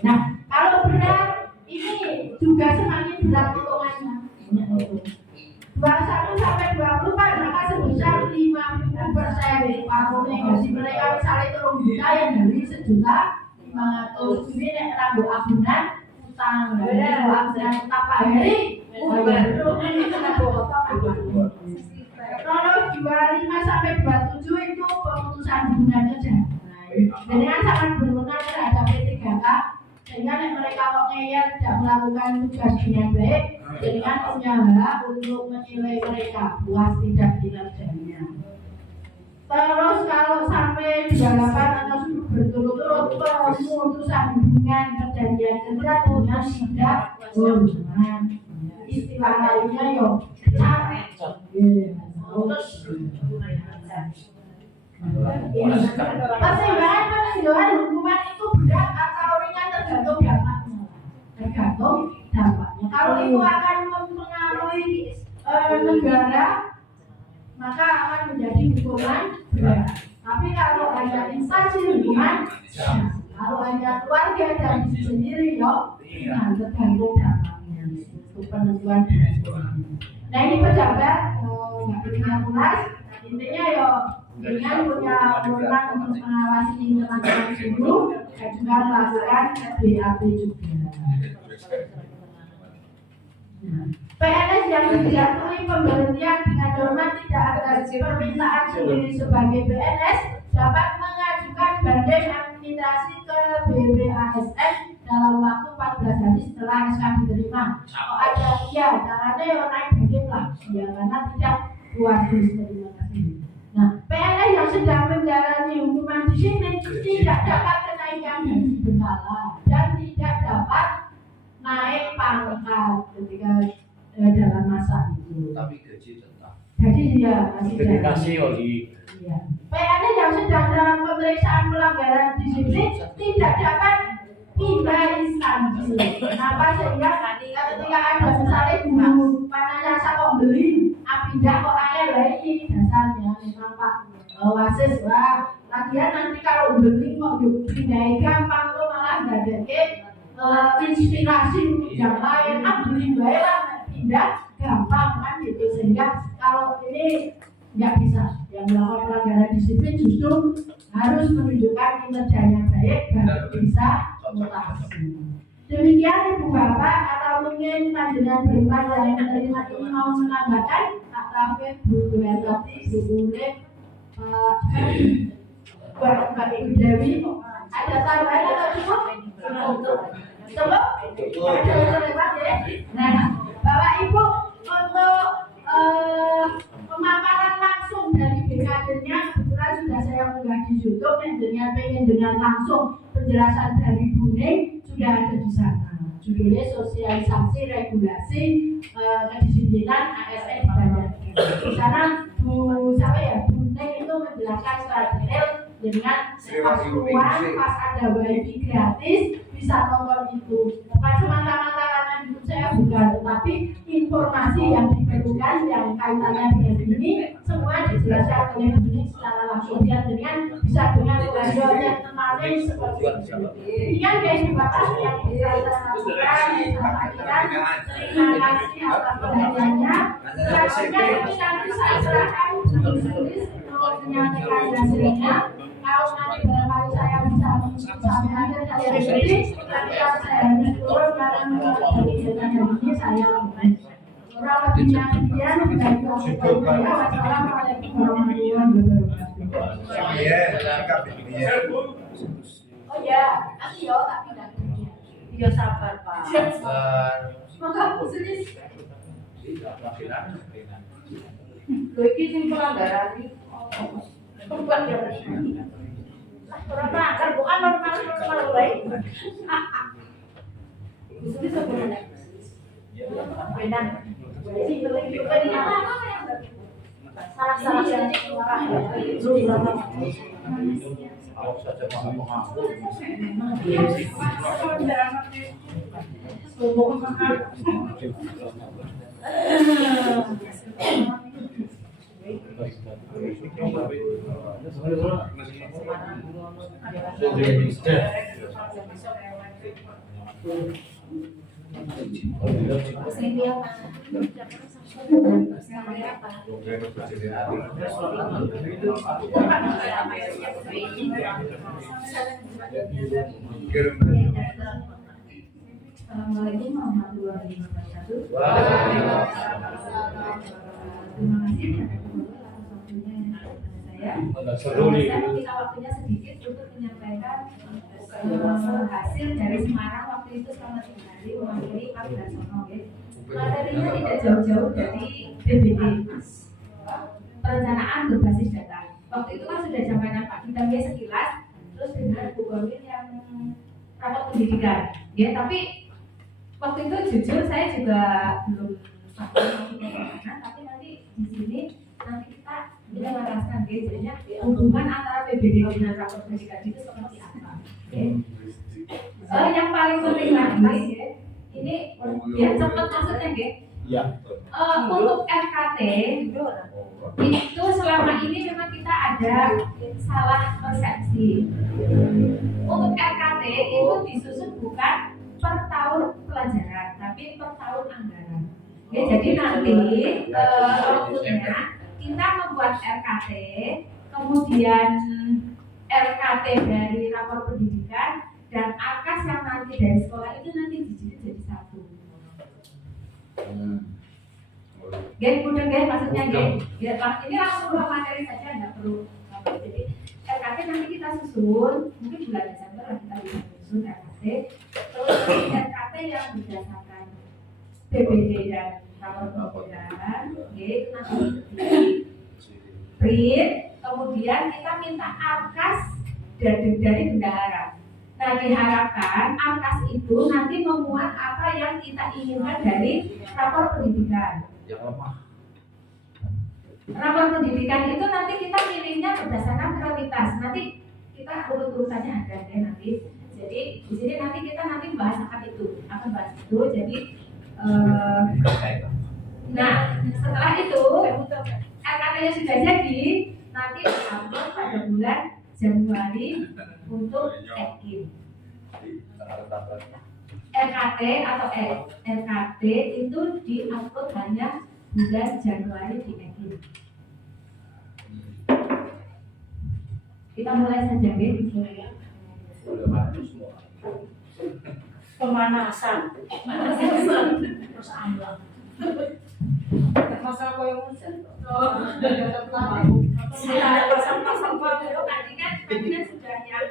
Nah, kalau berat ini juga semakin berat potongannya. gajinya itu. 21 sampai 24 maka sebesar 50% paruhnya gaji mereka misalnya itu juta yang dari 1.500.000 ini rambut agunan utang dan tanpa hari kalau 25 sampai 27 itu pemutusan hubungan kerja. Dengan sangat berwenang terhadap P3K sehingga mereka kok ngeyel tidak melakukan tugas dengan baik, dengan punya hak untuk menilai mereka puas tidak kinerjanya. Terus kalau sampai 28 atau berturut-turut pemutusan hubungan perjanjian kerja dengan tidak berhubungan, istilah lainnya yo pertimbangan hukuman itu berat atau ringan tergantung dampaknya. Kalau itu akan mempengaruhi negara, maka akan menjadi hukuman berat. Tapi kalau hanya instansi hukuman, kalau hanya keluarga dan diri sendiri, tergantung dampaknya. Itu penentuan. Nah ini pejabat nggak punya tugas, intinya dengan punya wewenang untuk mengawasi teman-teman guru dan juga melakukan BAP juga. PNS yang dijatuhi pemberhentian dengan hormat tidak atas permintaan sendiri sebagai PNS dapat mengajukan banding administrasi ke BPASN dalam waktu 14 hari setelah SK diterima. Oh ada caranya naik banding lah, karena tidak puas. Terima kasih. Nah, PNS yang sedang menjalani hukuman disiplin tidak dapat kenaikan gaji berkala dan tidak dapat naik pangkat ketika dalam masa itu. Tapi gaji tetap. Gaji dia masih Dikasih di. PNS yang sedang dalam pemeriksaan pelanggaran disiplin tidak dapat pindah instansi. Kenapa? Sehingga ketika ada misalnya guru panasnya saya kok beli, pindah kok ayah lagi dasarnya memang Pak Wasis lagian nanti kalau beli kok pindah gampang tuh malah nggak ada inspirasi yang lain. Beli baik lah pindah gampang kan gitu, sehingga kalau ini nggak bisa. Yang melakukan pelanggaran disiplin justru harus menunjukkan kinerjanya baik baru bisa mutasi. Demikian Ibu Bapak, atau mungkin panjenengan berempat yang menerima ini mau menambahkan Pak Rafid, Bu Duwentati, Bu Urip, Mbak Ibu Dewi, ada tambahan atau cukup? Cukup? Nah, Bapak Ibu untuk pemaparan langsung dari BKD-nya kebetulan sudah saya unggah di YouTube, yang dengan pengen dengar langsung penjelasan dari Buning sudah ada di sana. Judulnya sosialisasi regulasi kedisiplinan ASN di Banjar. Di sana Bu Buning itu menjelaskan secara detail dengan pasukan pas ada wifi gratis bisa nonton itu. Bukan semata-mata karena YouTube saya bukan, tetapi informasi yang diperlukan yang kaitannya dengan ini semua dijelaskan oleh Buning secara langsung dan dengan bisa dengan video yang menarik seperti itu. Demikian guys, batas yang bisa saya lakukan. Terima kasih atas perhatiannya. Selanjutnya nanti saya serahkan tulis untuk menyampaikan hasilnya. Kalau nanti barangkali saya bisa sampaikan saya beri, tapi kalau saya harus turun karena dari ini saya lakukan. Kurang lebihnya sekian dari Wassalamualaikum warahmatullahi wabarakatuh. Oh ya, nanti tapi tidak dunia. Dia sabar Pak. Maka maksudnya loh ini sing pelanggaran ini bukan ya orang melanggar bukan normal baik. Maksudnya sebenarnya beda sih juga di salah-salah Kalau saja mengaku. Sini apa? Namanya apa? Assalamualaikum warahmatullahi wabarakatuh. Terima kasih atas waktunya saya minta waktunya sedikit untuk menyampaikan hasil dari Semarang waktu itu selama 3 hari mewakili Pak Darsono. Materinya tidak jauh-jauh dari PBD, perencanaan berbasis data. Waktu itu kan sudah zamannya Pak Bintang sekilas, terus dengan Bu Gomil yang rapor pendidikan. Ya, tapi waktu itu jujur saya juga belum paham bagaimana, tapi nanti di sini nanti kita menjelaskan jadinya hubungan antara PBD dengan rapor pendidikan itu seperti apa. Yang paling penting lagi ini biar cepat maksudnya Ya. untuk RKT itu selama ini memang kita ada salah persepsi. Untuk RKT itu disusun bukan per tahun pelajaran, tapi per tahun anggaran. Ya, jadi nanti outputnya kita membuat RKT, kemudian RKT dari rapor pendidikan dan AKAS yang nanti dari sekolah itu nanti jadi satu. Mudah maksudnya ini langsung ke materi saja, nggak perlu. Jadi RKT nanti kita susun, mungkin bulan Desember lah kita bisa susun RKT. Terus RKT yang berdasarkan PBD dan rapor pendidikan, itu nanti di print. Kemudian kita minta AKAS dari bendahara. Nah, diharapkan AKAS itu nanti memuat apa yang kita inginkan dari rapor pendidikan. Yang lemah. Rapor pendidikan itu nanti kita pilihnya berdasarkan prioritas. Nanti kita urut-urutannya ada ya nanti. Jadi di sini nanti kita bahas akan bahas itu. Jadi nah setelah itu RKT-nya sudah jadi, nanti diupload pada bulan Januari untuk Ekin. RKT atau RKT itu diupload hanya bulan Januari di Ekin. Kita mulai saja ya. Pemanasan. Terus ambang. Masalah koyo musen. Saya pasang-pasang foto tadi kan sudah yang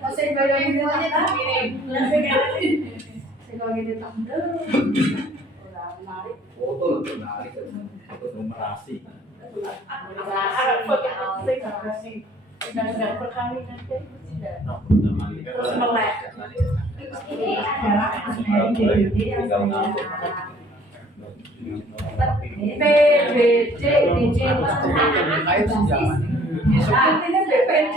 Masih bayangin aja kirim. sebagai ditambah Menarik. Foto lebih menarik foto numerasi. Dan perkawinan Terus melek. ini adalah dari DBD yang PBD artinya BPD.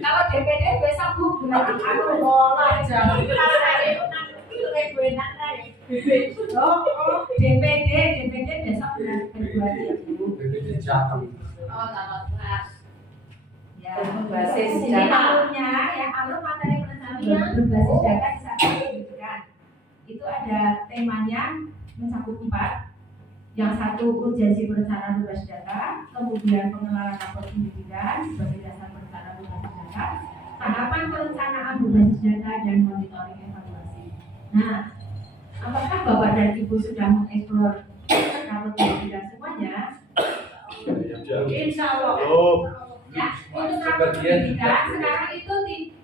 Kalau DPD besok hubungan aku mulai jam DPD besok bulan Februari ya Bu. Oh, tambah kelas. Ya, Berbasis ini data. alurnya yang alur materi perencanaan berbasis data di sana pendidikan. Itu ada temanya mencakup 4. Yang satu urgensi perencanaan berbasis data, kemudian pengenalan rapor pendidikan sebagai dasar perencanaan berbasis data, tahapan perencanaan berbasis data dan monitoring evaluasi. Nah, apakah Bapak dan Ibu sudah mengeksplor rapor pendidikan semuanya? Insya Allah. Ya, untuk rapor pendidikan sekarang itu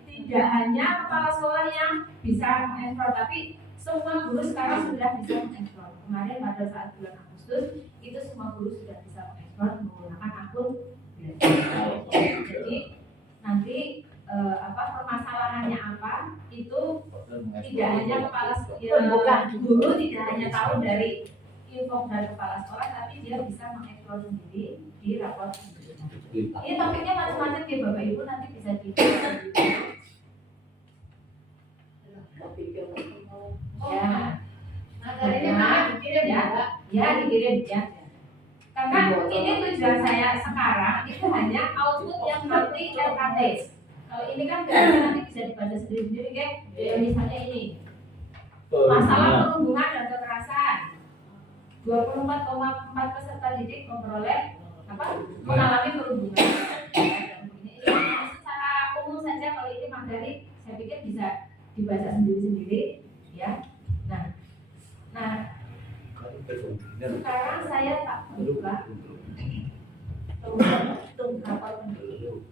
tidak hanya kepala sekolah yang bisa mengeksplor, tapi semua guru sekarang sudah bisa mengeksplor. Kemarin pada saat bulan Agustus itu semua guru sudah bisa mengeksplor menggunakan akun. Jadi nanti permasalahannya apa itu tidak hanya kepala sekolah, guru tidak hanya tahu dari info dari kepala sekolah, tapi dia bisa mengeksplor sendiri di rapor pendidikan. Ini topiknya macam-macam ya Bapak Ibu, nanti bisa ya. Materinya dikirim ya. Ya, dikirim ya. Karena ini tujuan saya sekarang itu hanya output yang nanti LKT. Kalau ini kan biasanya nanti bisa dibaca sendiri-sendiri kan. Misalnya ini masalah perhubungan dan kekerasan. 24,4 peserta didik memperoleh mengalami perhubungan. Ini secara umum saja, kalau ini materi saya pikir bisa dibaca sendiri-sendiri ya. Nah sekarang saya tak buka rapor penduduk.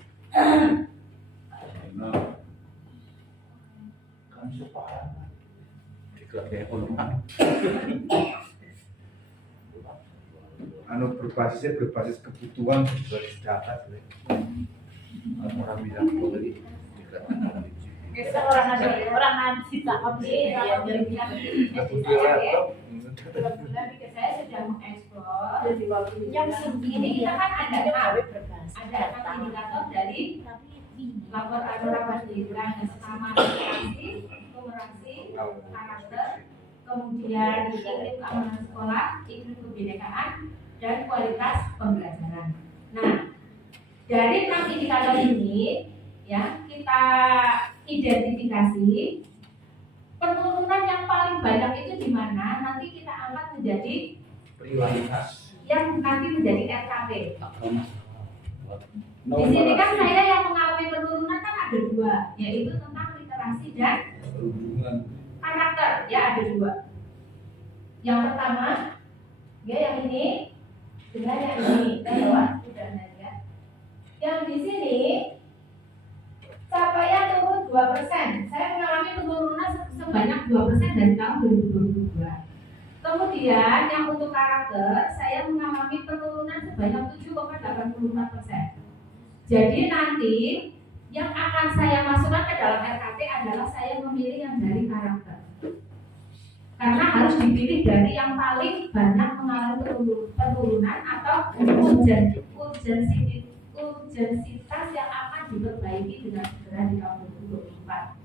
Kan separah. Kayak orang. berbasis kebutuhan, berbasis data. Orang bilang tadi. Orang nanti tak kami kebetulan saya sudah mengeksplor yang ini kita kan ada indikator dari lapor anugerah pendidikan sama toleransi, karakter, kemudian iklim keamanan sekolah, iklim kebinekaan, dan kualitas pembelajaran. Nah, dari 6 indikator ini ya kita identifikasi penurunan yang paling banyak itu di mana, nanti kita angkat menjadi Prioritas. yang nanti menjadi RKP. Di sini kan saya yang mengalami penurunan kan ada 2, yaitu tentang literasi dan Perhubungan. karakter, ya ada 2. Yang pertama, ya yang ini dengan yang ini, sudah ya. Yang di sini capaian turun 2%. Saya mengalami penurunan sebanyak 2% dari tahun 2022. Kemudian yang untuk karakter, saya mengalami penurunan sebanyak 7,85%. Jadi nanti yang akan saya masukkan ke dalam RKT adalah saya memilih yang dari karakter. Karena harus dipilih dari yang paling banyak mengalami penurunan atau urgensitas yang akan diperbaiki dengan segera di tahun 2024.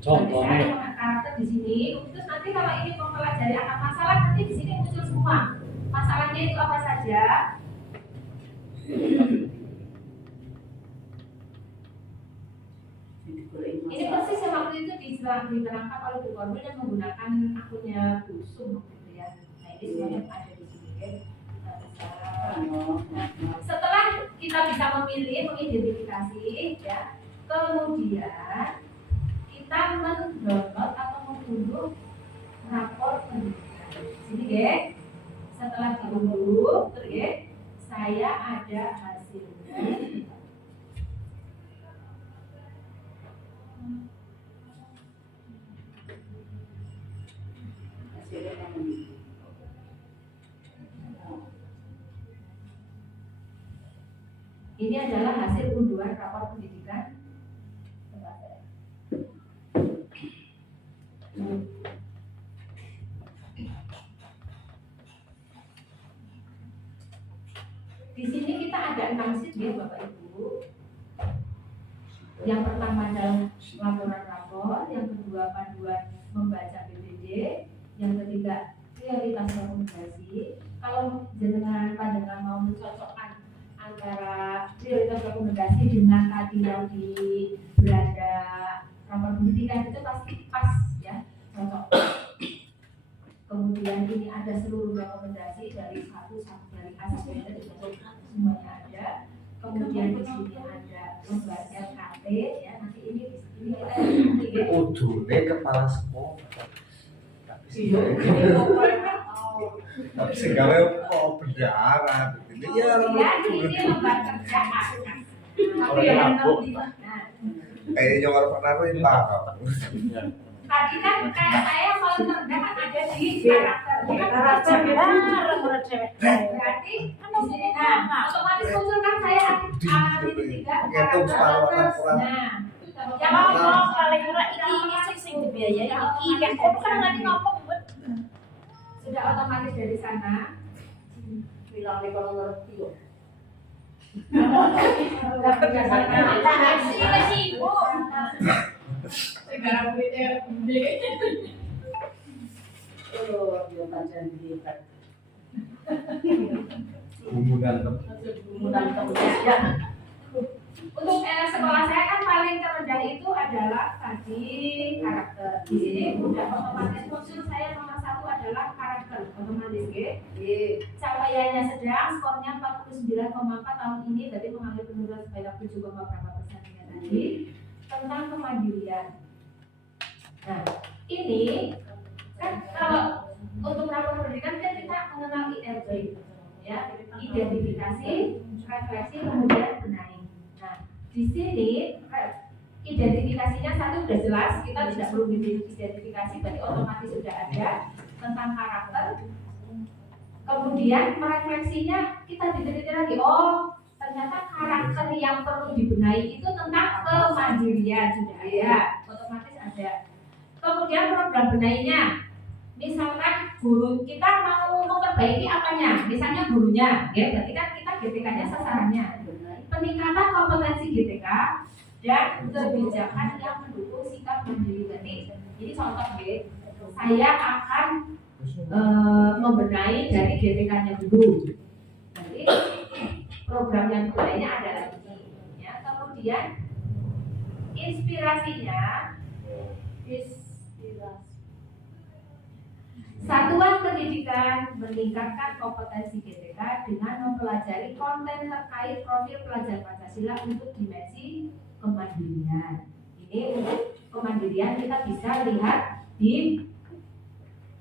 Contohnya saya karakter di sini, terus nanti kalau ini mempelajari akar masalah, nanti di sini muncul semua masalahnya itu apa saja. Ini persis yang waktu itu diterangkan oleh Bu Korwin yang menggunakan akunnya Bu Sum gitu ya. Nah ini semuanya ada di sini kan. Setelah kita bisa memilih, mengidentifikasi ya, kemudian kita mendownload atau mengunduh rapor pendidikan. Sini ya. Setelah diunduh, terus ya, saya ada hasilnya. Ini adalah hasil unduhan rapor pendidikan. Di sini kita ada 6 sheet ya Bapak Ibu. Yang pertama adalah laporan rapor, yang kedua panduan membaca PPD, yang ketiga prioritas rekomendasi. Kalau jenengan pandangan mau mencocokkan antara prioritas rekomendasi dengan tadi yang di beranda rapor pendidikan itu pasti pas ya, cocok. Kemudian ini ada seluruh rekomendasi dari dari A sampai Z semuanya ada. Kemudian di sini ada lembar LKT ya, nanti ini kita Ujungnya kepala sekolah. Tapi segala mau berdarah begini ya. Ini lembar kerjaan. Tapi yang Kayaknya orang pernah ini paham. tadi kan kayak saya paling rendah kan ada di karakter. Berarti di sini nah otomatis muncul kan saya A-3 karakter. Nah, yang ngomong paling murah ini sing dibiayai iki kan kan nanti ngomong sudah otomatis dari sana. Bilang nih kalau ngerti kok. Sekarang duitnya gede. Oh, dia macam dia. Gumunan Ya. Untuk sekolah saya kan paling terendah itu adalah tadi karakter. Di sini udah otomatis muncul saya nomor 1 adalah karakter otomatis ya. Capaiannya sedang, skornya 49,4 tahun ini, berarti mengalami penurunan sebanyak 7, berapa persen ya tadi tentang kemandirian. Nah, ini kan kalau untuk rapor pendidikan kan kita mengenal IRB ya, identifikasi, refleksi, kemudian benahi. Nah, di sini identifikasinya satu udah jelas, kita tidak perlu identifikasi, berarti otomatis sudah ada tentang karakter. Kemudian merefleksinya kita diteliti lagi, oh ternyata karakter yang perlu dibenahi itu tentang kemandirian sudah ada, otomatis ada. Kemudian program benahinya, misalkan guru kita mau memperbaiki apanya, misalnya gurunya, ya berarti kan kita GTK-nya sasarannya peningkatan kompetensi GTK dan kebijakan yang mendukung sikap mandiri. Berarti ini contoh ya, saya akan membenahi dari GTK-nya dulu. Nanti program yang lainnya adalah ini. Ya, kemudian inspirasinya, satuan pendidikan meningkatkan kompetensi GTK dengan mempelajari konten terkait profil pelajar Pancasila untuk dimensi kemandirian. Ini untuk kemandirian kita bisa lihat di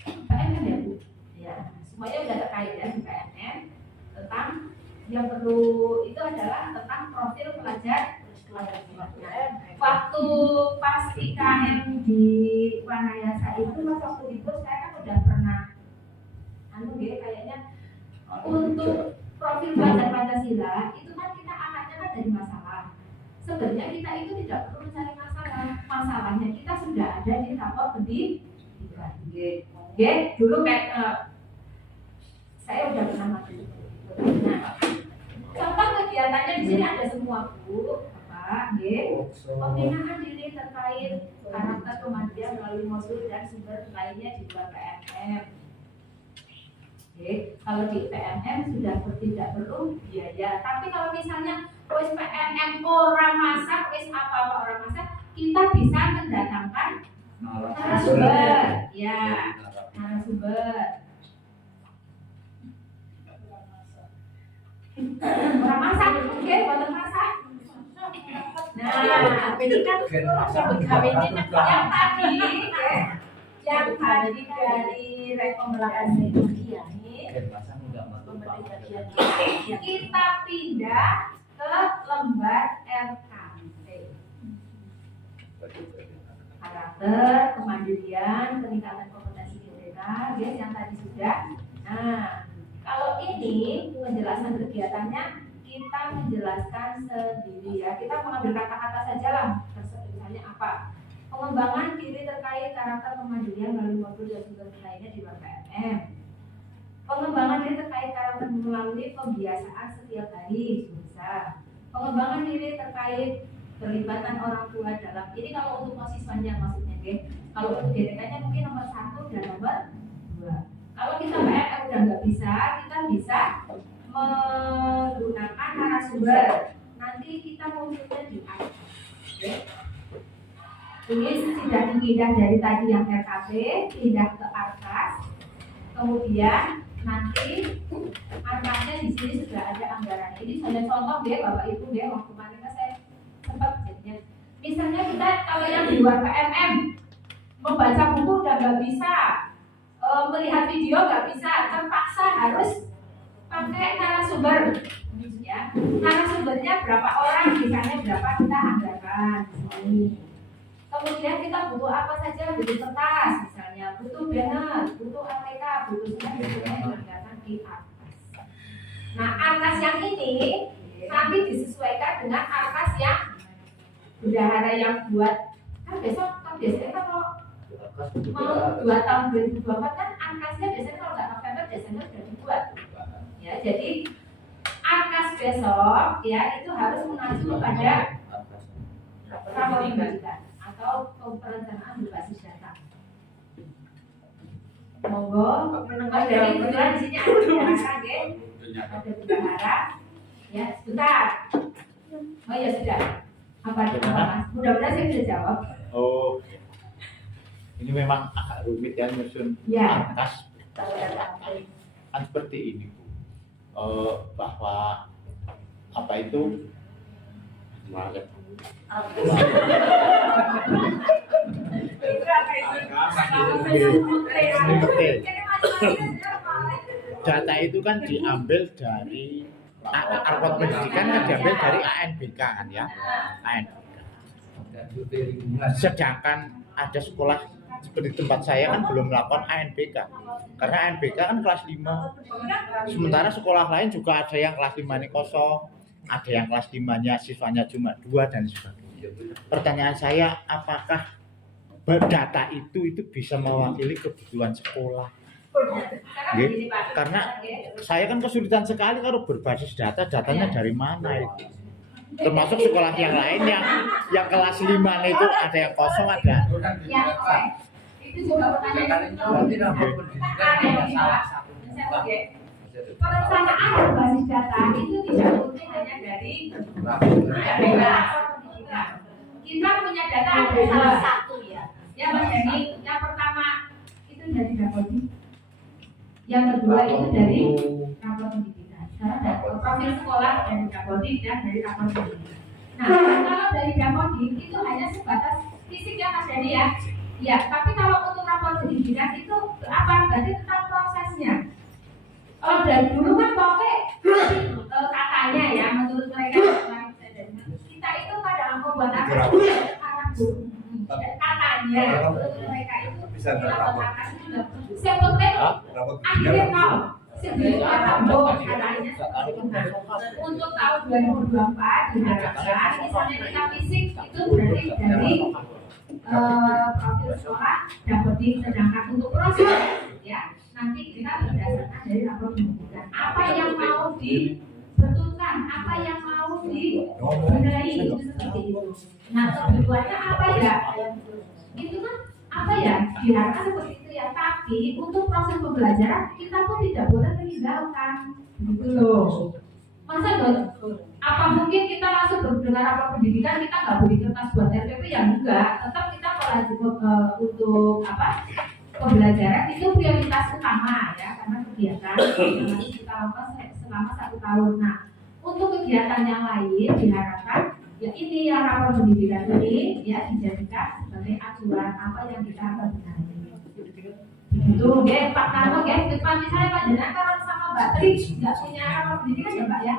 PNM ya Bu. Ya, semuanya sudah terkait ya di PNM tentang yang perlu itu adalah tentang profil pelajar. Waktu pas IKM di Wanayasa itu pas waktu di pos saya kan udah pernah kayaknya untuk profil pelajar Pancasila itu kan kita angkatnya kan dari masalah. Sebenarnya kita itu tidak perlu mencari masalah, masalahnya kita sudah ada di rapor pendidikan. Dulu kayak saya udah pernah mati. Nah, contoh kegiatannya di sini ada semua Bu. Pembinaan diri terkait karakter kemandirian melalui modul dan sumber lainnya di luar PNM. Kalau di PNM sudah tidak perlu biaya. Tapi kalau misalnya wis PNM orang masak, wis apa-apa orang masak, kita bisa mendatangkan narasumber. Ya, narasumber. Orang masak, oke, buatan masak. Nah, ini kan yang tadi dari rekomendasi ini kita pindah ke lembar RKP. Karakter, kemandirian, peningkatan kompetensi GTK, guys yang tadi sudah. Nah, kalau ini penjelasan kegiatannya kita menjelaskan sendiri ya, kita mengambil kata-kata saja lah, misalnya apa, pengembangan diri terkait karakter kemandirian melalui modul dan sumber lainnya di luar PNM, pengembangan diri terkait karakter melalui pembiasaan setiap hari bisa, pengembangan diri terkait pelibatan orang tua dalam ini kalau untuk mahasiswanya maksudnya kalau untuk GTK-nya mungkin nomor 1 dan nomor 2. Kalau kita PNM udah nggak bisa, kita bisa menggunakan narasumber. Nanti kita munculnya di atas. Ini sudah dipindah dari tadi yang RKP, pindah ke atas. Kemudian nanti angkanya di sini sudah ada anggaran. Ini hanya contoh deh Bapak Ibu deh, waktu kemarin saya sempat jadinya. Misalnya kita kalau yang di luar PMM membaca buku udah nggak bisa, melihat video nggak bisa, terpaksa harus pakai narasumber ya. Narasumbernya berapa orang, misalnya berapa kita anggarkan ini. Kemudian kita butuh apa saja, butuh kertas misalnya, butuh banner, butuh ATK, butuh semuanya dianggarkan di atas. Nah, atas yang ini nanti disesuaikan dengan atas yang bendahara yang buat. Kan biasanya kalau mau 2 tahun 2024 kan angkasnya biasanya kalau nggak November Desember sudah dibuat. Ya, jadi angkas besok ya itu harus mengacu kepada rapor pendidikan atau perencanaan berbasis data. Monggo. Mas dari kebetulan di sini ada bendahara, nggih. Ada bendahara. Ya, sebentar. Oh ya sudah. Apa Mas? Mudah-mudahan saya bisa jawab. Oh, ini memang agak rumit ya nyusun Ya. angkas. Kan seperti ini Bu, bahwa apa itu data itu kan diambil dari rapot pendidikan kan diambil dari ANBK kan ya, sedangkan ada sekolah seperti tempat saya kan belum melakukan ANBK karena ANBK kan kelas 5, sementara sekolah lain juga ada yang kelas 5 ini kosong, ada yang kelas 5-nya siswanya cuma 2 dan sebagainya. Pertanyaan saya, apakah data itu bisa mewakili kebutuhan sekolah? Karena saya kan kesulitan sekali kalau berbasis datanya dari mana itu. Termasuk sekolah yang lain yang kelas 5 itu ada yang kosong ada. Ya, itu juga pertanyaan. Perencanaan berbasis data itu tidak mungkin hanya dari kita punya data ada salah satu ya. Ya Mas Yani, yang pertama itu dari Dapodi, yang kedua itu dari rapor pendidikan. Sekarang dari profil sekolah dari Dapodi dan dari rapor pendidikan. Nah, kalau dari Dapodi itu hanya sebatas fisik ya Mas Yani ya. Ya, tapi kalau untuk rapor pendidikan itu apa? Berarti tentang prosesnya. Kalau dari dulu kan pakai katanya ya, menurut mereka kita itu pada membuat apa? Katanya menurut mereka itu Bisa berapa? sebetulnya akhirnya kau sebelumnya kamu katanya untuk tahun 2024 diharapkan misalnya kita fisik itu berarti dari profil sekolah dapat sedangkan untuk proses ya nanti kita berdasarkan dari rapor pendidikan apa yang mau dibetulkan, apa yang mau dibenahi itu seperti itu. Nah kebutuhannya apa ya? Itu kan apa ya? Diharapkan seperti itu ya. Tapi untuk proses pembelajaran kita pun tidak boleh meninggalkan, gitu loh. Masa dong? Apa mungkin kita langsung dengan rapor pendidikan kita nggak beli kertas buat RPP ya enggak? Tetap kita untuk apa? Pembelajaran itu prioritas utama ya karena kegiatan yang harus kita lakukan selama 1 tahun. Nah untuk kegiatan yang lain diharapkan ya ini yang rapor pendidikan ini ya dijadikan sebagai acuan apa yang kita akan benahi. Itu ya Pak Tarno ya, misalnya Pak Jenang kalau sama Mbak Tri nggak punya rapor pendidikan ya Pak ya?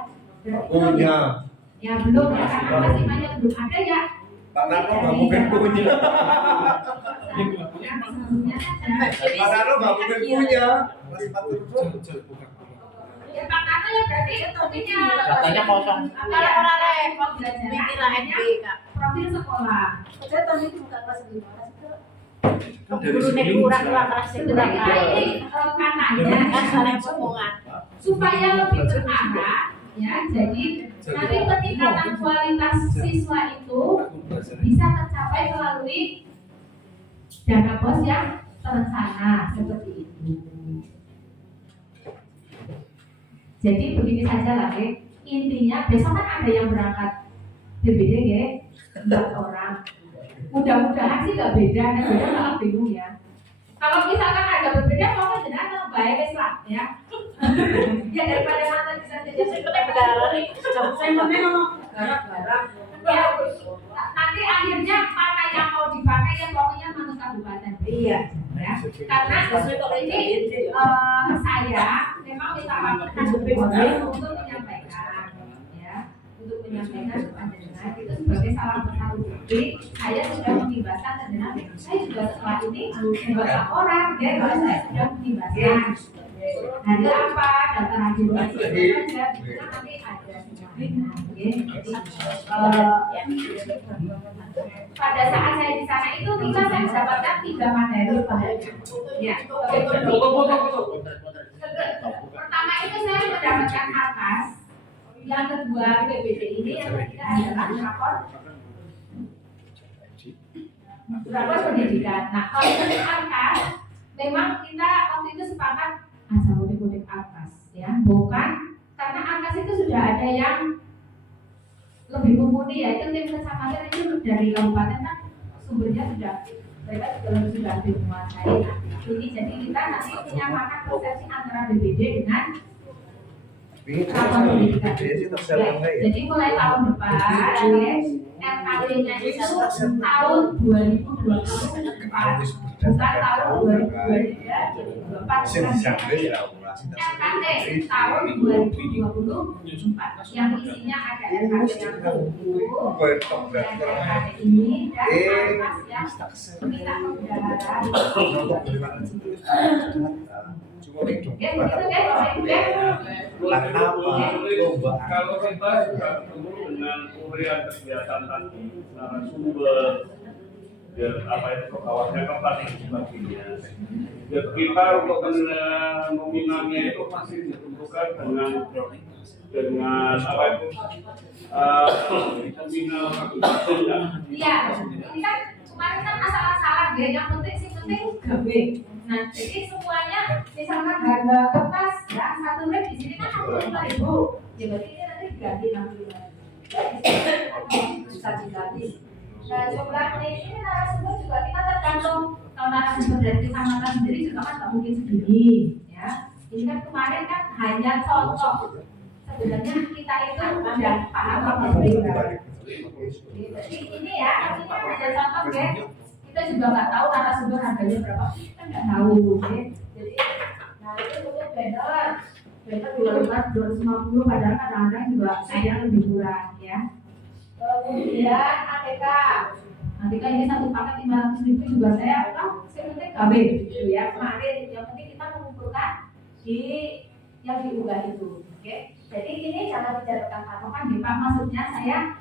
Punya. Ya belum ya karena masih banyak belum ada ya. Pak Narno nggak mungkin punya. Pak Narno nggak mungkin punya. Ya Pak Narno ya berarti punya. Datanya kosong. Kalau orang repot belajarnya profil sekolah. Saya tahun itu bukan kelas 5. Gurunya kurang kelas ini katanya supaya lebih terarah ya jadi nanti peningkatan kualitas siswa itu bisa tercapai melalui dana bos yang terencana seperti itu. Jadi begini saja lah intinya besok kan ada yang berangkat BBD 4 orang. Mudah-mudahan sih nggak beda, malah bingung ya. Kalau misalkan ada berbeda, pokoknya jenengan baik lah ya. Ya daripada nanti bisa jadi saya ngomong garap-garap. Ya, nanti akhirnya mana yang mau dipakai ya pokoknya manut kabupaten. Iya. Ya. Karena ini saya memang minta untuk menyampaikan ya, untuk menyampaikan kepada jenengan itu sebagai salah satu bukti saya sudah mengibarkan jenengan. Saya juga setelah ini membuat laporan ya kalau saya sudah mengibarkan. Hari apa data registrasi saja nanti ada semuanya. Pada saat saya di sana itu saya mendapatkan 3 materi ya. Pertama itu saya mendapatkan atas, yang kedua PBD ini, yang ketiga adalah rapor pendidikan. Nah kalau untuk atas memang kita waktu itu sepakat Jabodetabek atas, ya, bukan karena atas itu sudah ada yang lebih mumpuni, ya, itu tim kecamatan itu dari kabupaten kan sumbernya sudah mereka sudah menguasai. Nah, ini jadi kita nanti menyamakan persepsi antara BPD dengan jadi mulai tahun depan RKB-nya itu tahun 2024 bukan tahun 2023 RKT tahun 2024 yang isinya ada RKT yang RKT ini dan atas yang kita Kalau kita juga ketemu dengan pemberian kegiatan tadi, narasumber, apa itu kawannya tempat dan sebagainya. Ya, kita untuk nominalnya itu masih ditentukan dengan apa itu nominal kabupaten. Iya, ini kan kemarin kan asal-asalan ya, yang penting gawe. Nah, jadi semuanya misalkan harga kertas ya satu lembar di sini kan 65.000, ya berarti ini nanti diganti 65.000. Bisa diganti. Nah, jumlahnya ini narasumber juga kita tergantung kalau narasumber dari kecamatan sendiri juga kan nggak mungkin segini, ya. Ini kan kemarin kan hanya contoh. Sebenarnya kita itu udah paham apa berbeda. Jadi ini ya, artinya hanya contoh ya. Kita juga nggak tahu narasumber harganya berapa, kita nggak tahu, ya. Jadi, nah itu untuk banner 250, padahal kadang-kadang juga saya lebih murah, ya. Kemudian ATK ini satu paket 500.000 juga saya penting KB gitu ya. Kemarin yang penting kita mengumpulkan di yang diunggah itu, oke. Jadi ini jangan dijadikan patokan nih Pak, maksudnya saya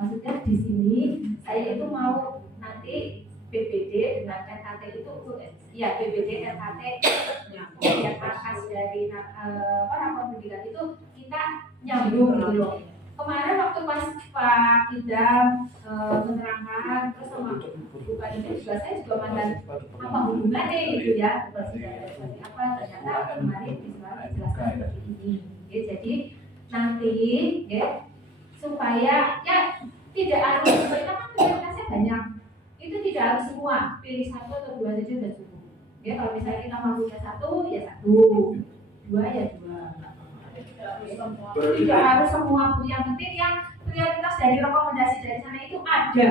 maksudnya di sini saya itu mau nanti BPD dengan RKT itu ya BPD RKT yang akas dari rapor pendidikan itu kita nyambung gitu loh. Kemarin waktu pas Pak Idam menerangkan terus sama bukan itu juga saya juga mandang apa hubungannya gitu ya, seperti apa ternyata kemarin dijelaskan seperti ini. Ya, jadi nanti ya supaya ya tidak harus kita kan prioritasnya banyak, itu tidak harus semua, pilih satu atau dua saja sudah cukup. Ya kalau misalnya kita mampunya satu ya satu, dua ya dua. Tidak harus semua Bu, yang penting yang prioritas dari rekomendasi dari sana itu ada.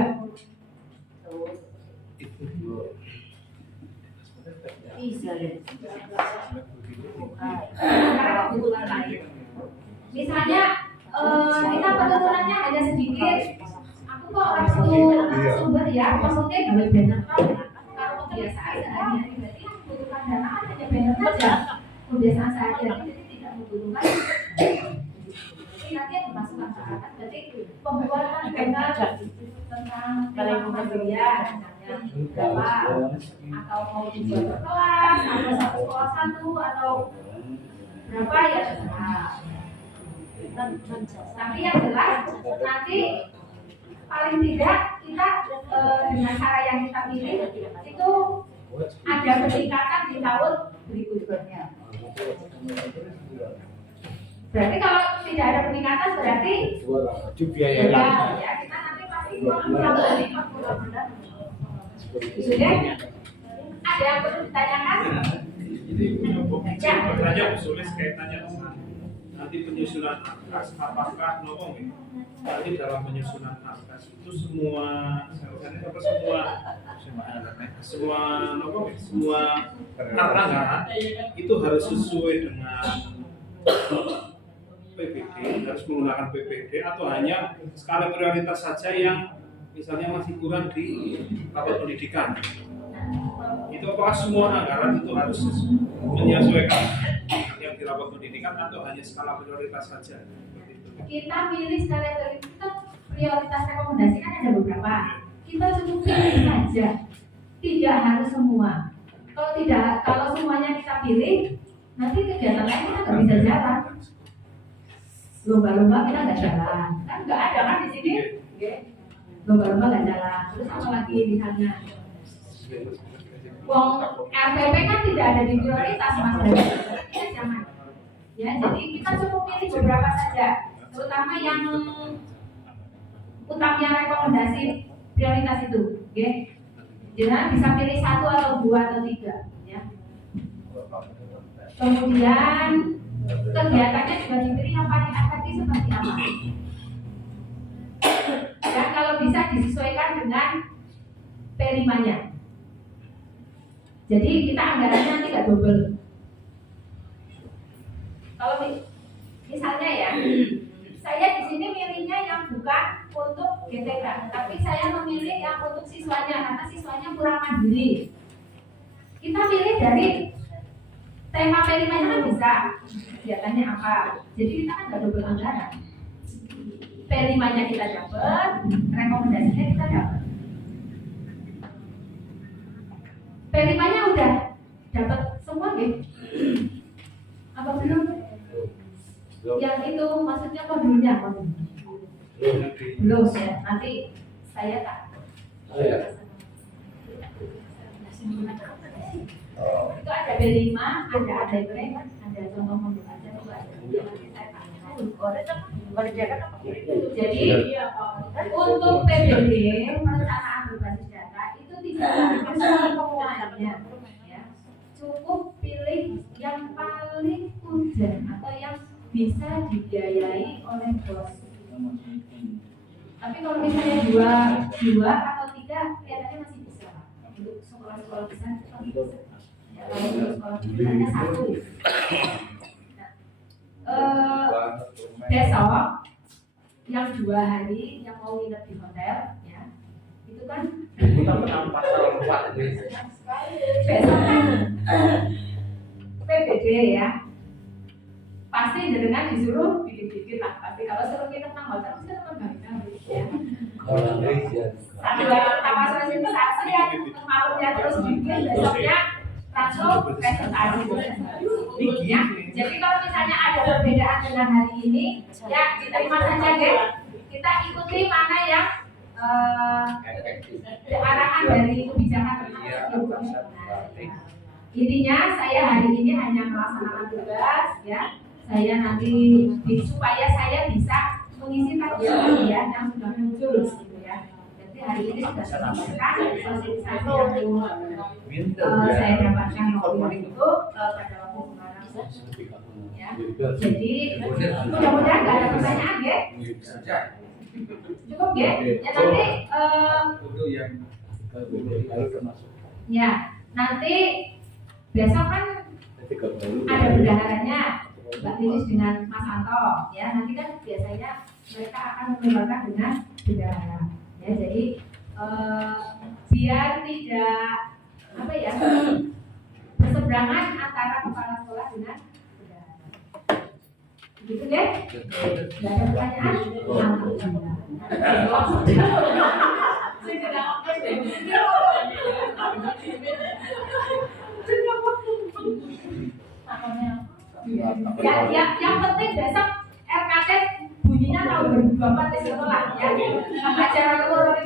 Bisa ya. Karena kebutuhan lain. Misalnya kita penurunannya hanya sedikit. Aku kok orang sumber ya, maksudnya gawe banner kalau kebiasaan sehari-hari berarti kebutuhan dana kan hanya banner saja. Kebiasaan sehari-hari jadi tidak membutuhkan. Jadi nanti yang dimasukkan ke atas berarti pembuatan banner tentang lingkungan dunia berapa atau mau dibuat per kelas atau satu sekolah satu atau berapa ya terserah. Tapi yang jelas nanti paling tidak kita dengan cara yang kita pilih itu ada peningkatan di tahun berikutnya. Berarti kalau tidak ada peningkatan berarti biaya ya kita nanti pasti mudah-mudahan. Gitu ya. Ada yang perlu ditanyakan? Ya. Saja sulit kaitannya dengan nanti penyusunan AKAS, apakah nanti dalam penyusunan AKAS itu semua anggaran itu harus sesuai dengan PPD, harus menggunakan PPD atau hanya skala prioritas saja yang misalnya masih kurang di rapor pendidikan. Itu apakah semua anggaran itu harus menyesuaikan yang di rapor pendidikan atau hanya skala prioritas saja? Kita pilih skala prioritas rekomendasi kan ada beberapa. Kita cukup pilih saja, tidak harus semua. Kalau semuanya kita pilih, nanti kegiatan lain kita nggak bisa jalan. Lomba-lomba kita nggak jalan, kan nggak ada kan di sini. Lomba-lomba nggak jalan. Terus apa lagi misalnya? Wong RPP kan tidak ada di prioritas mas Bro. Ya jangan. Ya jadi kita cukup pilih beberapa saja, terutama yang utamanya rekomendasi prioritas itu, oke? Jangan bisa pilih 1 atau 2 atau 3, ya. Kemudian kegiatannya juga dipilih yang paling efektif seperti apa. Dan kalau bisa disesuaikan dengan P5-nya. Jadi kita anggarannya nanti nggak double. Kalau misalnya ya, saya di sini milihnya yang bukan untuk GTK, tapi saya memilih yang untuk siswanya karena siswanya kurang mandiri. Kita pilih dari tema P5-nya kan bisa, kegiatannya apa. Jadi kita kan nggak double anggaran. P5-nya kita dapat, rekomendasinya kita dapat. P5-nya udah dapat semua gitu. Apa belum? Yang itu maksudnya modulnya belum ya. Nanti saya tak. Itu ada B5, ada ATP, ada contoh modul aja itu ada. Jadi untuk PBB perencanaan berbasis data itu tidak harus penggunaannya, ya. Cukup pilih yang paling urgent atau yang bisa dibiayai oleh bos. Tapi kalau misalnya dua atau 3, kelihatannya masih bisa. Untuk sekolah-sekolah besar masih bisa. Ya, kalau untuk sekolah kecil hanya 1. Besok yang 2 hari yang mau nginep di hotel, ya, itu kan Kita menang pasal 4 besok kan PBB ya. Pasti dengan disuruh bikin-bikin lah. Pasti kalau suruh nginep nang hotel pasti teman banyak ya. Sambil sama sosialisasi ya, malamnya terus bikin, besoknya langsung presentasi. Ya. Jadi kalau misalnya ada perbedaan dengan hari ini, ya diterima saja deh. Kita ikuti mana yang arahan dari kebijakan tersebut. Intinya saya hari ini hanya melaksanakan tugas, ya. Saya nanti supaya saya bisa mengisi kajian yang sudah muncul, gitu ya. Jadi hari ini sudah disampaikan sosialisasi yang saya dapatkan waktu itu pada waktu kemarin. Ya. Jadi mudah-mudahan nggak ada pertanyaan ya. Cukup ya. Ya nanti ya nanti besok kan ada bendaharanya Mbak Lilis dengan Mas Anto, ya. Nanti kan biasanya mereka akan menyebarkan dengan bendahara, ya. Jadi biar tidak apa ya berseberangan antara kepala sekolah dengan bendahara. Gitu ya? Tidak ada pertanyaan? Yang penting besok RKT bunyinya tahun 2024 di sekolah, ya. Acara rekor nanti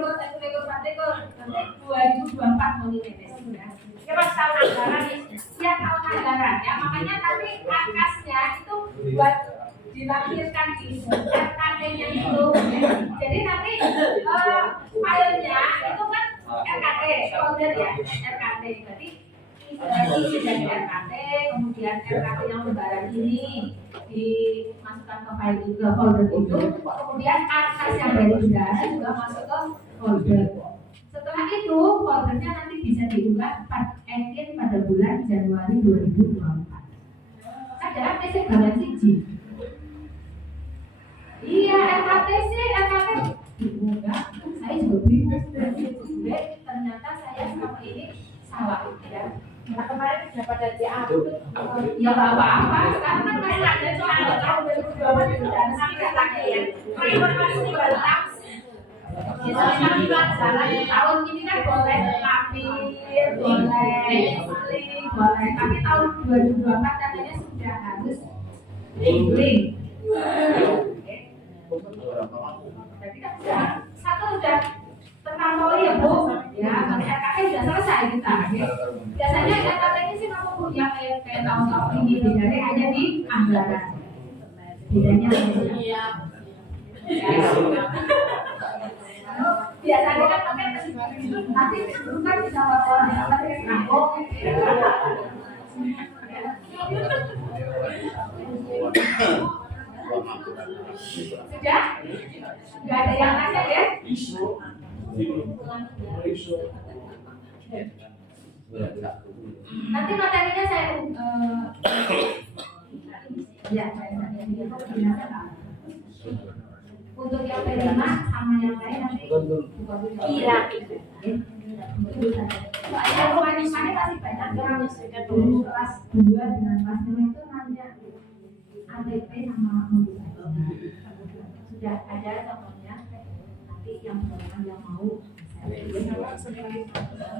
2024 mau dinetes, ya. Ya pas tahun anggaran ya tahun anggaran, ya. Makanya tapi akasnya itu buat dilampirkan di RKT-nya itu, ya. Jadi nanti filenya itu kan RKT, folder ya RKT. Berarti isi dari RKT, kemudian RKT yang lebaran ini dimasukkan ke file itu, folder itu, kemudian atas yang dari bendahara juga masuk ke folder. Setelah itu foldernya nanti bisa diunggah pada bulan Januari 2024. Ada RKT bagian siji. Iya, RKT diunggah. Saya juga bingung. Ternyata saya selama ini salah, ya. Nah, kemarin dapat dari aku ya nggak apa-apa. Sekarang kan masih ada soal tahun 2024 itu sudah ada sampai lagi ya. Informasi baru tahu. Tahun ini kan boleh lampir, boleh saling, boleh. Tapi tahun 2024 katanya sudah harus link. Jadi kan sudah satu sudah terlampaui ya Bu. Ya, RKT sudah selesai kita. Ya. Biasanya kata ini sih kamu Bu yang kayak tahun-tahun ini bedanya hanya di anggaran. Bedanya Iya. biasanya kan pakai nanti bukan bisa laporan apa sih ngambok. Sudah? Nggak ada yang nanya ya? Nanti materinya saya ya untuk yang penerima sama yang lain nanti iya soalnya rumah-rumahnya pasti banyak orang kelas 2 dengan kelas 5 itu nanya ATP sama mobilisasi sudah ada contohnya nanti yang benar yang mau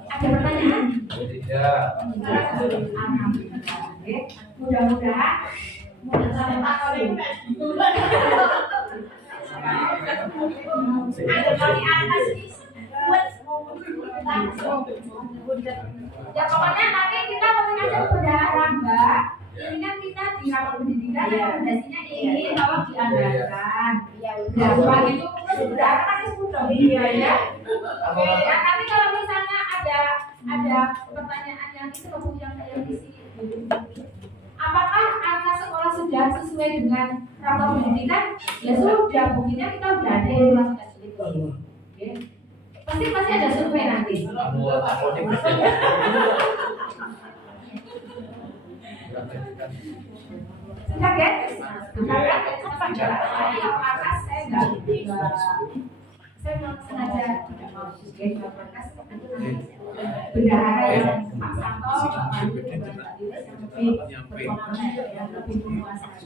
ada pertanyaan? Tidak. Mudah-mudahan sampai Pak Kali. Ada kali atas buat ya pokoknya nanti kita mengajak bendahara Mbak. Ini kan kita di rapat pendidikan rekomendasinya ini kalau dianggarkan. Ya begitu bendahara kan sudah iya ya. Oke ya tapi kalau misalnya ada pertanyaan yang itu yang saya isi. Apakah anak sekolah sudah sesuai dengan rapat pendidikan? Ya sudah, buktinya kita sudah ada yang melakukan itu. Oke. Pasti ada survei nanti. Sudah guys, apakah saya nggak saya mau sengaja tidak mau bendahara yang Pak Santo, Pak Pandu, Pak Dinas yang lebih berpengalaman, yang lebih menguasai.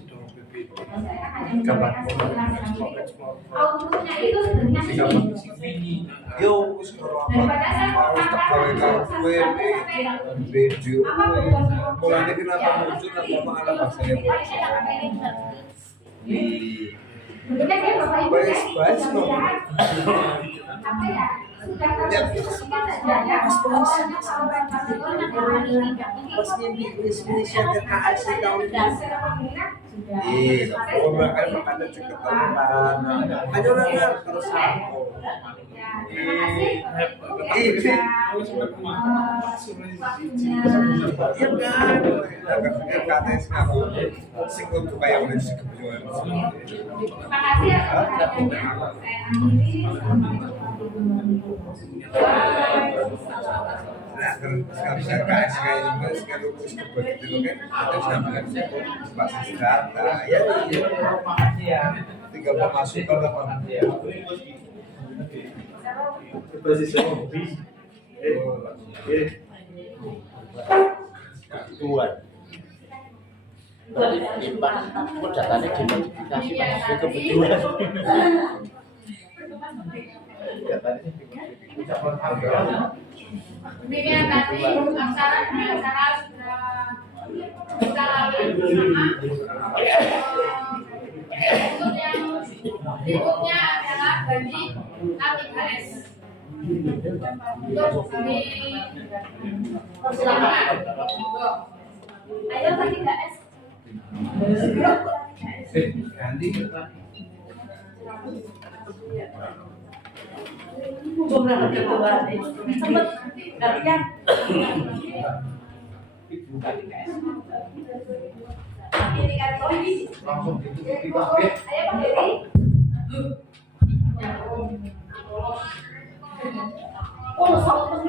Saya kan hanya menyampaikan sekilas outputnya itu sebenarnya ini. Daripada saya mau video mulanya kenapa muncul tanpa pengalaman saya bentuknya kayak Bapak Ibu ya, mudah-mudahan apa ya, sudah terpikirkan saja ya, pokoknya kalau ini terima kasih ya perhatiannya. Saya akhiri nah kalau saya kasih kayak juga sekarang begitu kan ada sampai basis data ya tinggal pemasukan apa Tuan. Lipat, kok datanya dimodifikasi masih kebetulan. Demikian tadi acara sudah kita lalui bersama. Untuk yang berikutnya adalah bagi K3S. Untuk di persilakan. ayo K3S. Ganti Sempet gantian. Ini kan langsung gitu di ayo kafe. Pak Dewi. Oh, sama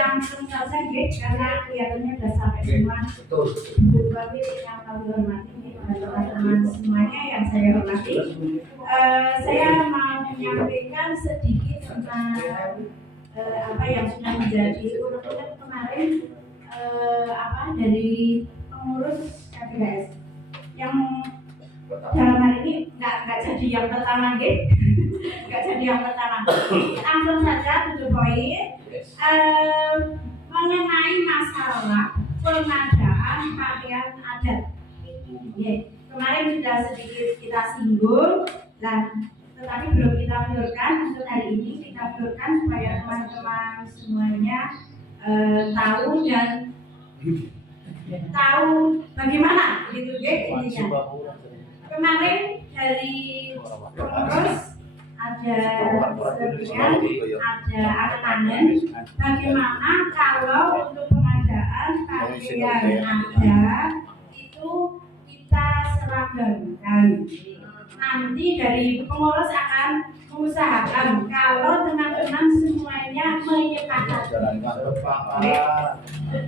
langsung saja guys karena kelihatannya sudah sampai semua. Betul. Bu Babi yang kami hormati teman-teman semuanya yang saya hormati. Saya mau menyampaikan sedikit tentang apa yang sudah menjadi urutan kemarin dari pengurus K3S yang dalam hal ini nggak jadi yang pertama gitu, nggak jadi yang pertama. Langsung saja to the point. Mengenai masalah pengadaan pakaian adat Kemarin sudah sedikit kita singgung, tetapi belum kita flurkan. Untuk hari ini kita flurkan supaya teman-teman semuanya tahu dan tahu bagaimana gitu intinya. Kemarin dari pengurus ada sebagian, ada anak-anak bagaimana kalau untuk pengadaan pakaian ada itu kita seragamkan. Nanti dari pengurus akan mengusahakan kalau teman-teman semuanya menyepakati.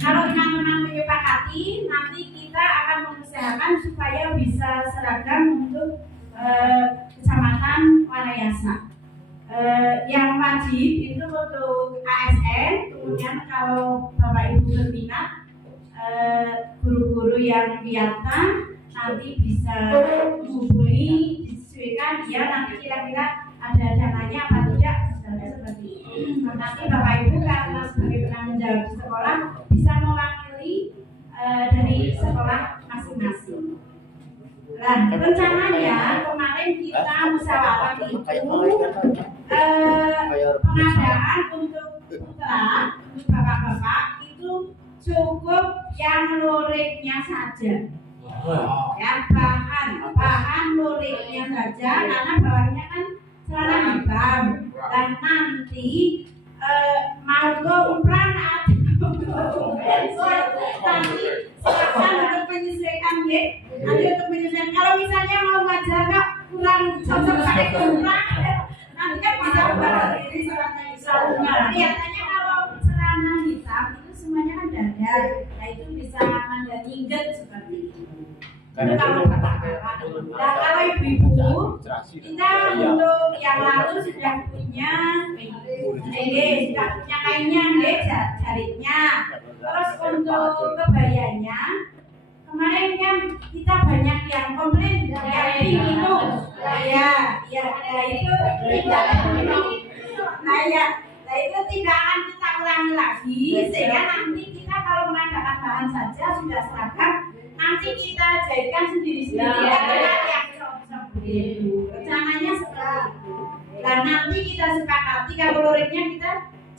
Kalau teman-teman menyepakati, nanti kita akan mengusahakan supaya bisa seragam untuk Kecamatan Wanayasa. Yang wajib itu untuk ASN, kemudian kalau Bapak Ibu berminat, guru-guru yang biasa nanti bisa menghubungi, disesuaikan dia nanti kira-kira ada dananya apa tidak, misalnya seperti itu. Nanti Bapak Ibu karena sebagai penanggung jawab di sekolah bisa mewakili dari sekolah masing-masing. Nah, rencananya kemarin kita musyawarah itu pengadaan untuk putra, untuk bapak-bapak itu cukup yang luriknya saja. Ya, bahan luriknya saja karena bawahnya kan celana hitam. Dan nanti mau kompran nanti silakan untuk menyesuaikan ya. Nanti untuk menyesuaikan. Kalau misalnya mau ngajar kak kurang cocok pakai kompran, nanti kan bisa membalas diri celana hitam. Kelihatannya kalau celana hitam itu semuanya kan dada, nah itu bisa mandangingget seperti itu. Itu kalau bapak-bapak. Nah kalau ibu-ibu, kita untuk yang lalu sudah punya sudah punya kainnya, jaritnya. Terus untuk kebayanya, kemarin kan kita banyak yang komplain yang itu, itu tidak, nah itu tidak akan kita ulangi lagi, sehingga nanti kita kalau mengadakan bahan saja sudah seragam, nanti kita jahitkan sendiri-sendiri yang rencananya seperti itu. Dan nanti kita sepakati kalau luriknya kita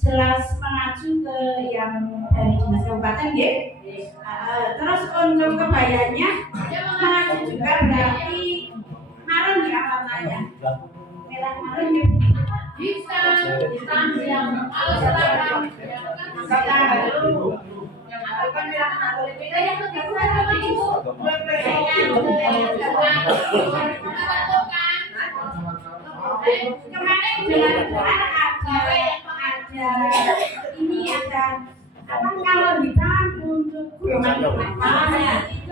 jelas mengacu ke yang dari dinas kabupaten ya. Terus untuk kebayanya mengacu juga berarti marun ya warnanya, merah marun ya. Bisa yang kalau seragam kemarin benar-benar ada ini ada apa kalau hitam untuk golongan apa itu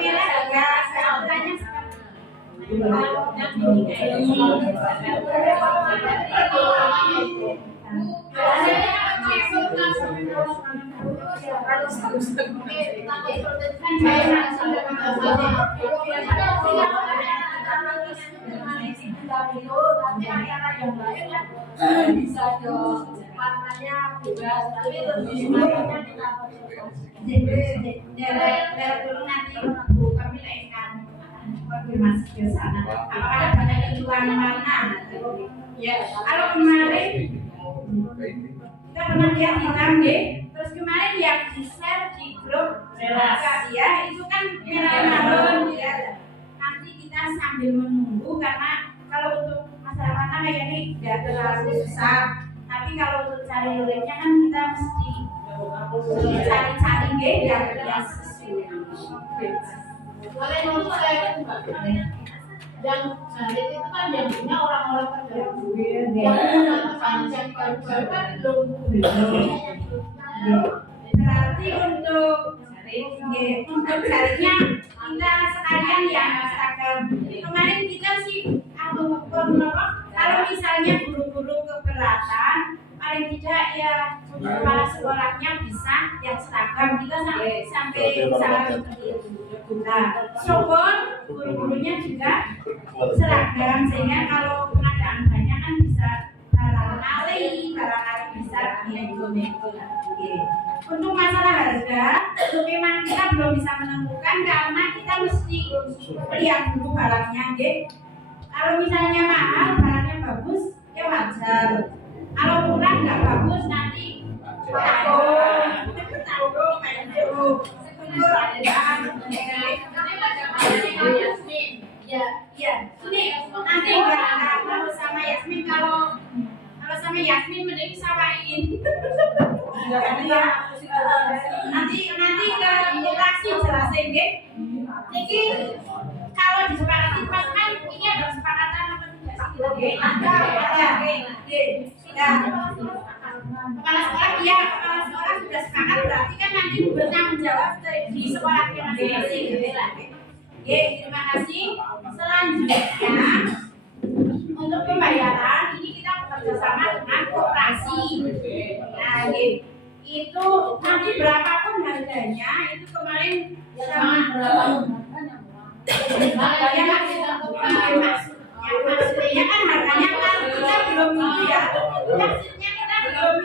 merah ya sebenarnya bisa dong warnanya bebas tapi lebih warnanya kita dulu nanti kami akan konfirmasi ke sana apakah banyak keluhan warna ya kalau kemarin kita pernah lihat hitam deh terus kemarin yang di share di grup ya itu kan merah marun ya nanti kita sambil menunggu karena kalau untuk masalah warna kayaknya tidak terlalu susah tapi kalau untuk cari luriknya kan kita mesti cari-cari deh yang sesuai. Boleh ngomong saya yang jarit itu kan yang punya orang-orang terdahulu yang panjang baru-baru kan belum berarti untuk jaritnya kita sekalian ya seragam kemarin kita sih kalau misalnya guru-guru keberatan paling tidak ya kepala sekolahnya bisa yang seragam kita sampai seperti itu. Nah, syukur guru-gurunya juga seragam sehingga kalau pengadaan banyak kan bisa barangkali bisa ini. Untuk masalah harga, memang kita belum bisa menentukan karena kita mesti lihat dulu barangnya, nggih. Kalau misalnya mahal, barangnya bagus, ya wajar. Kalau murah nggak bagus, nanti Ya, ini nanti nggak mau sama Yasmin kalau sama Yasmin mending samain. Nanti ke operasi jelasin deh. Jadi kalau disepakati pas kan ini ada kesepakatan apa tidak sih? Ada. Kepala sekolah sudah sepakat berarti kan nanti bertanggung jawab di sekolahnya masing-masing. Terima kasih. Selanjutnya untuk pembayaran ini kita bekerja sama dengan koperasi. Nah, itu nanti berapapun harganya itu kemarin sama maksudnya kan harganya kan kita belum ini ya. Maksudnya kita belum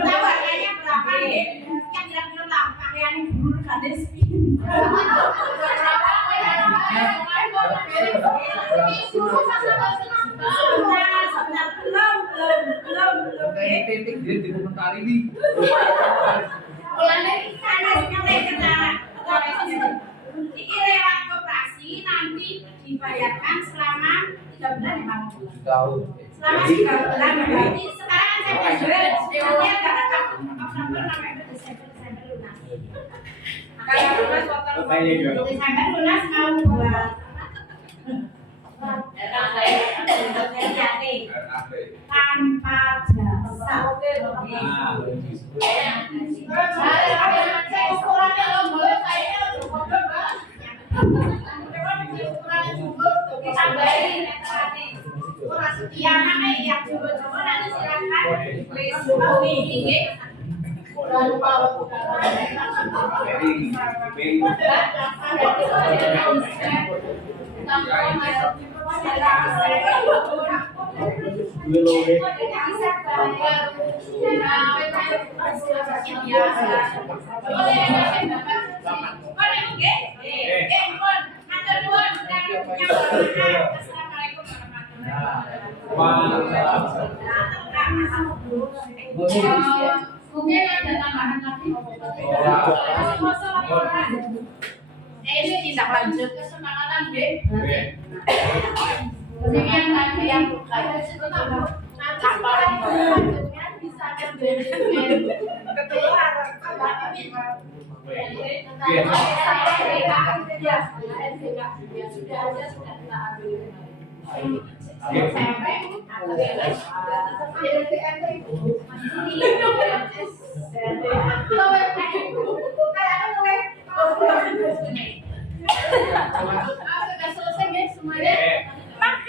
tahu harganya berapa ya. Yang kira-kira lah pakaian buruk kades belum. Titik dia dikomentari nih. Ini lewat koperasi nanti dibayarkan selama 3 bulan ya Bang? Tahun. Selama 3 bulan berarti sekarang kan September, nanti akan ada Oktober, November, Desember lunas. Desember lunas mau buat tanpa jasa. Yang mana yang coba-coba nanti silakan hubungi. Mungkin ada tambahan lagi. Ini tidak lanjut kesepakatan B. Ini yang tadi yang bisa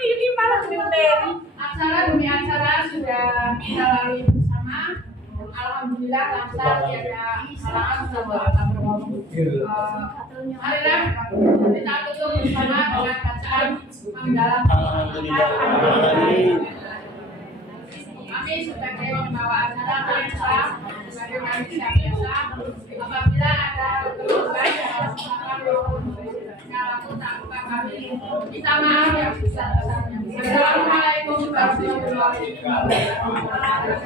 ini malah acara demi acara sudah kita lalui bersama. Alhamdulillah lancar, tiada kesalahan sama berngomong. Marilah kita tutup bersama dengan bacaan mendalam. Kami sebagai pembawa acara lancar, sebagai manusia biasa, apabila ada keluhan yang kami kita maaf yang besar-besarnya. Assalamualaikum warahmatullahi wabarakatuh.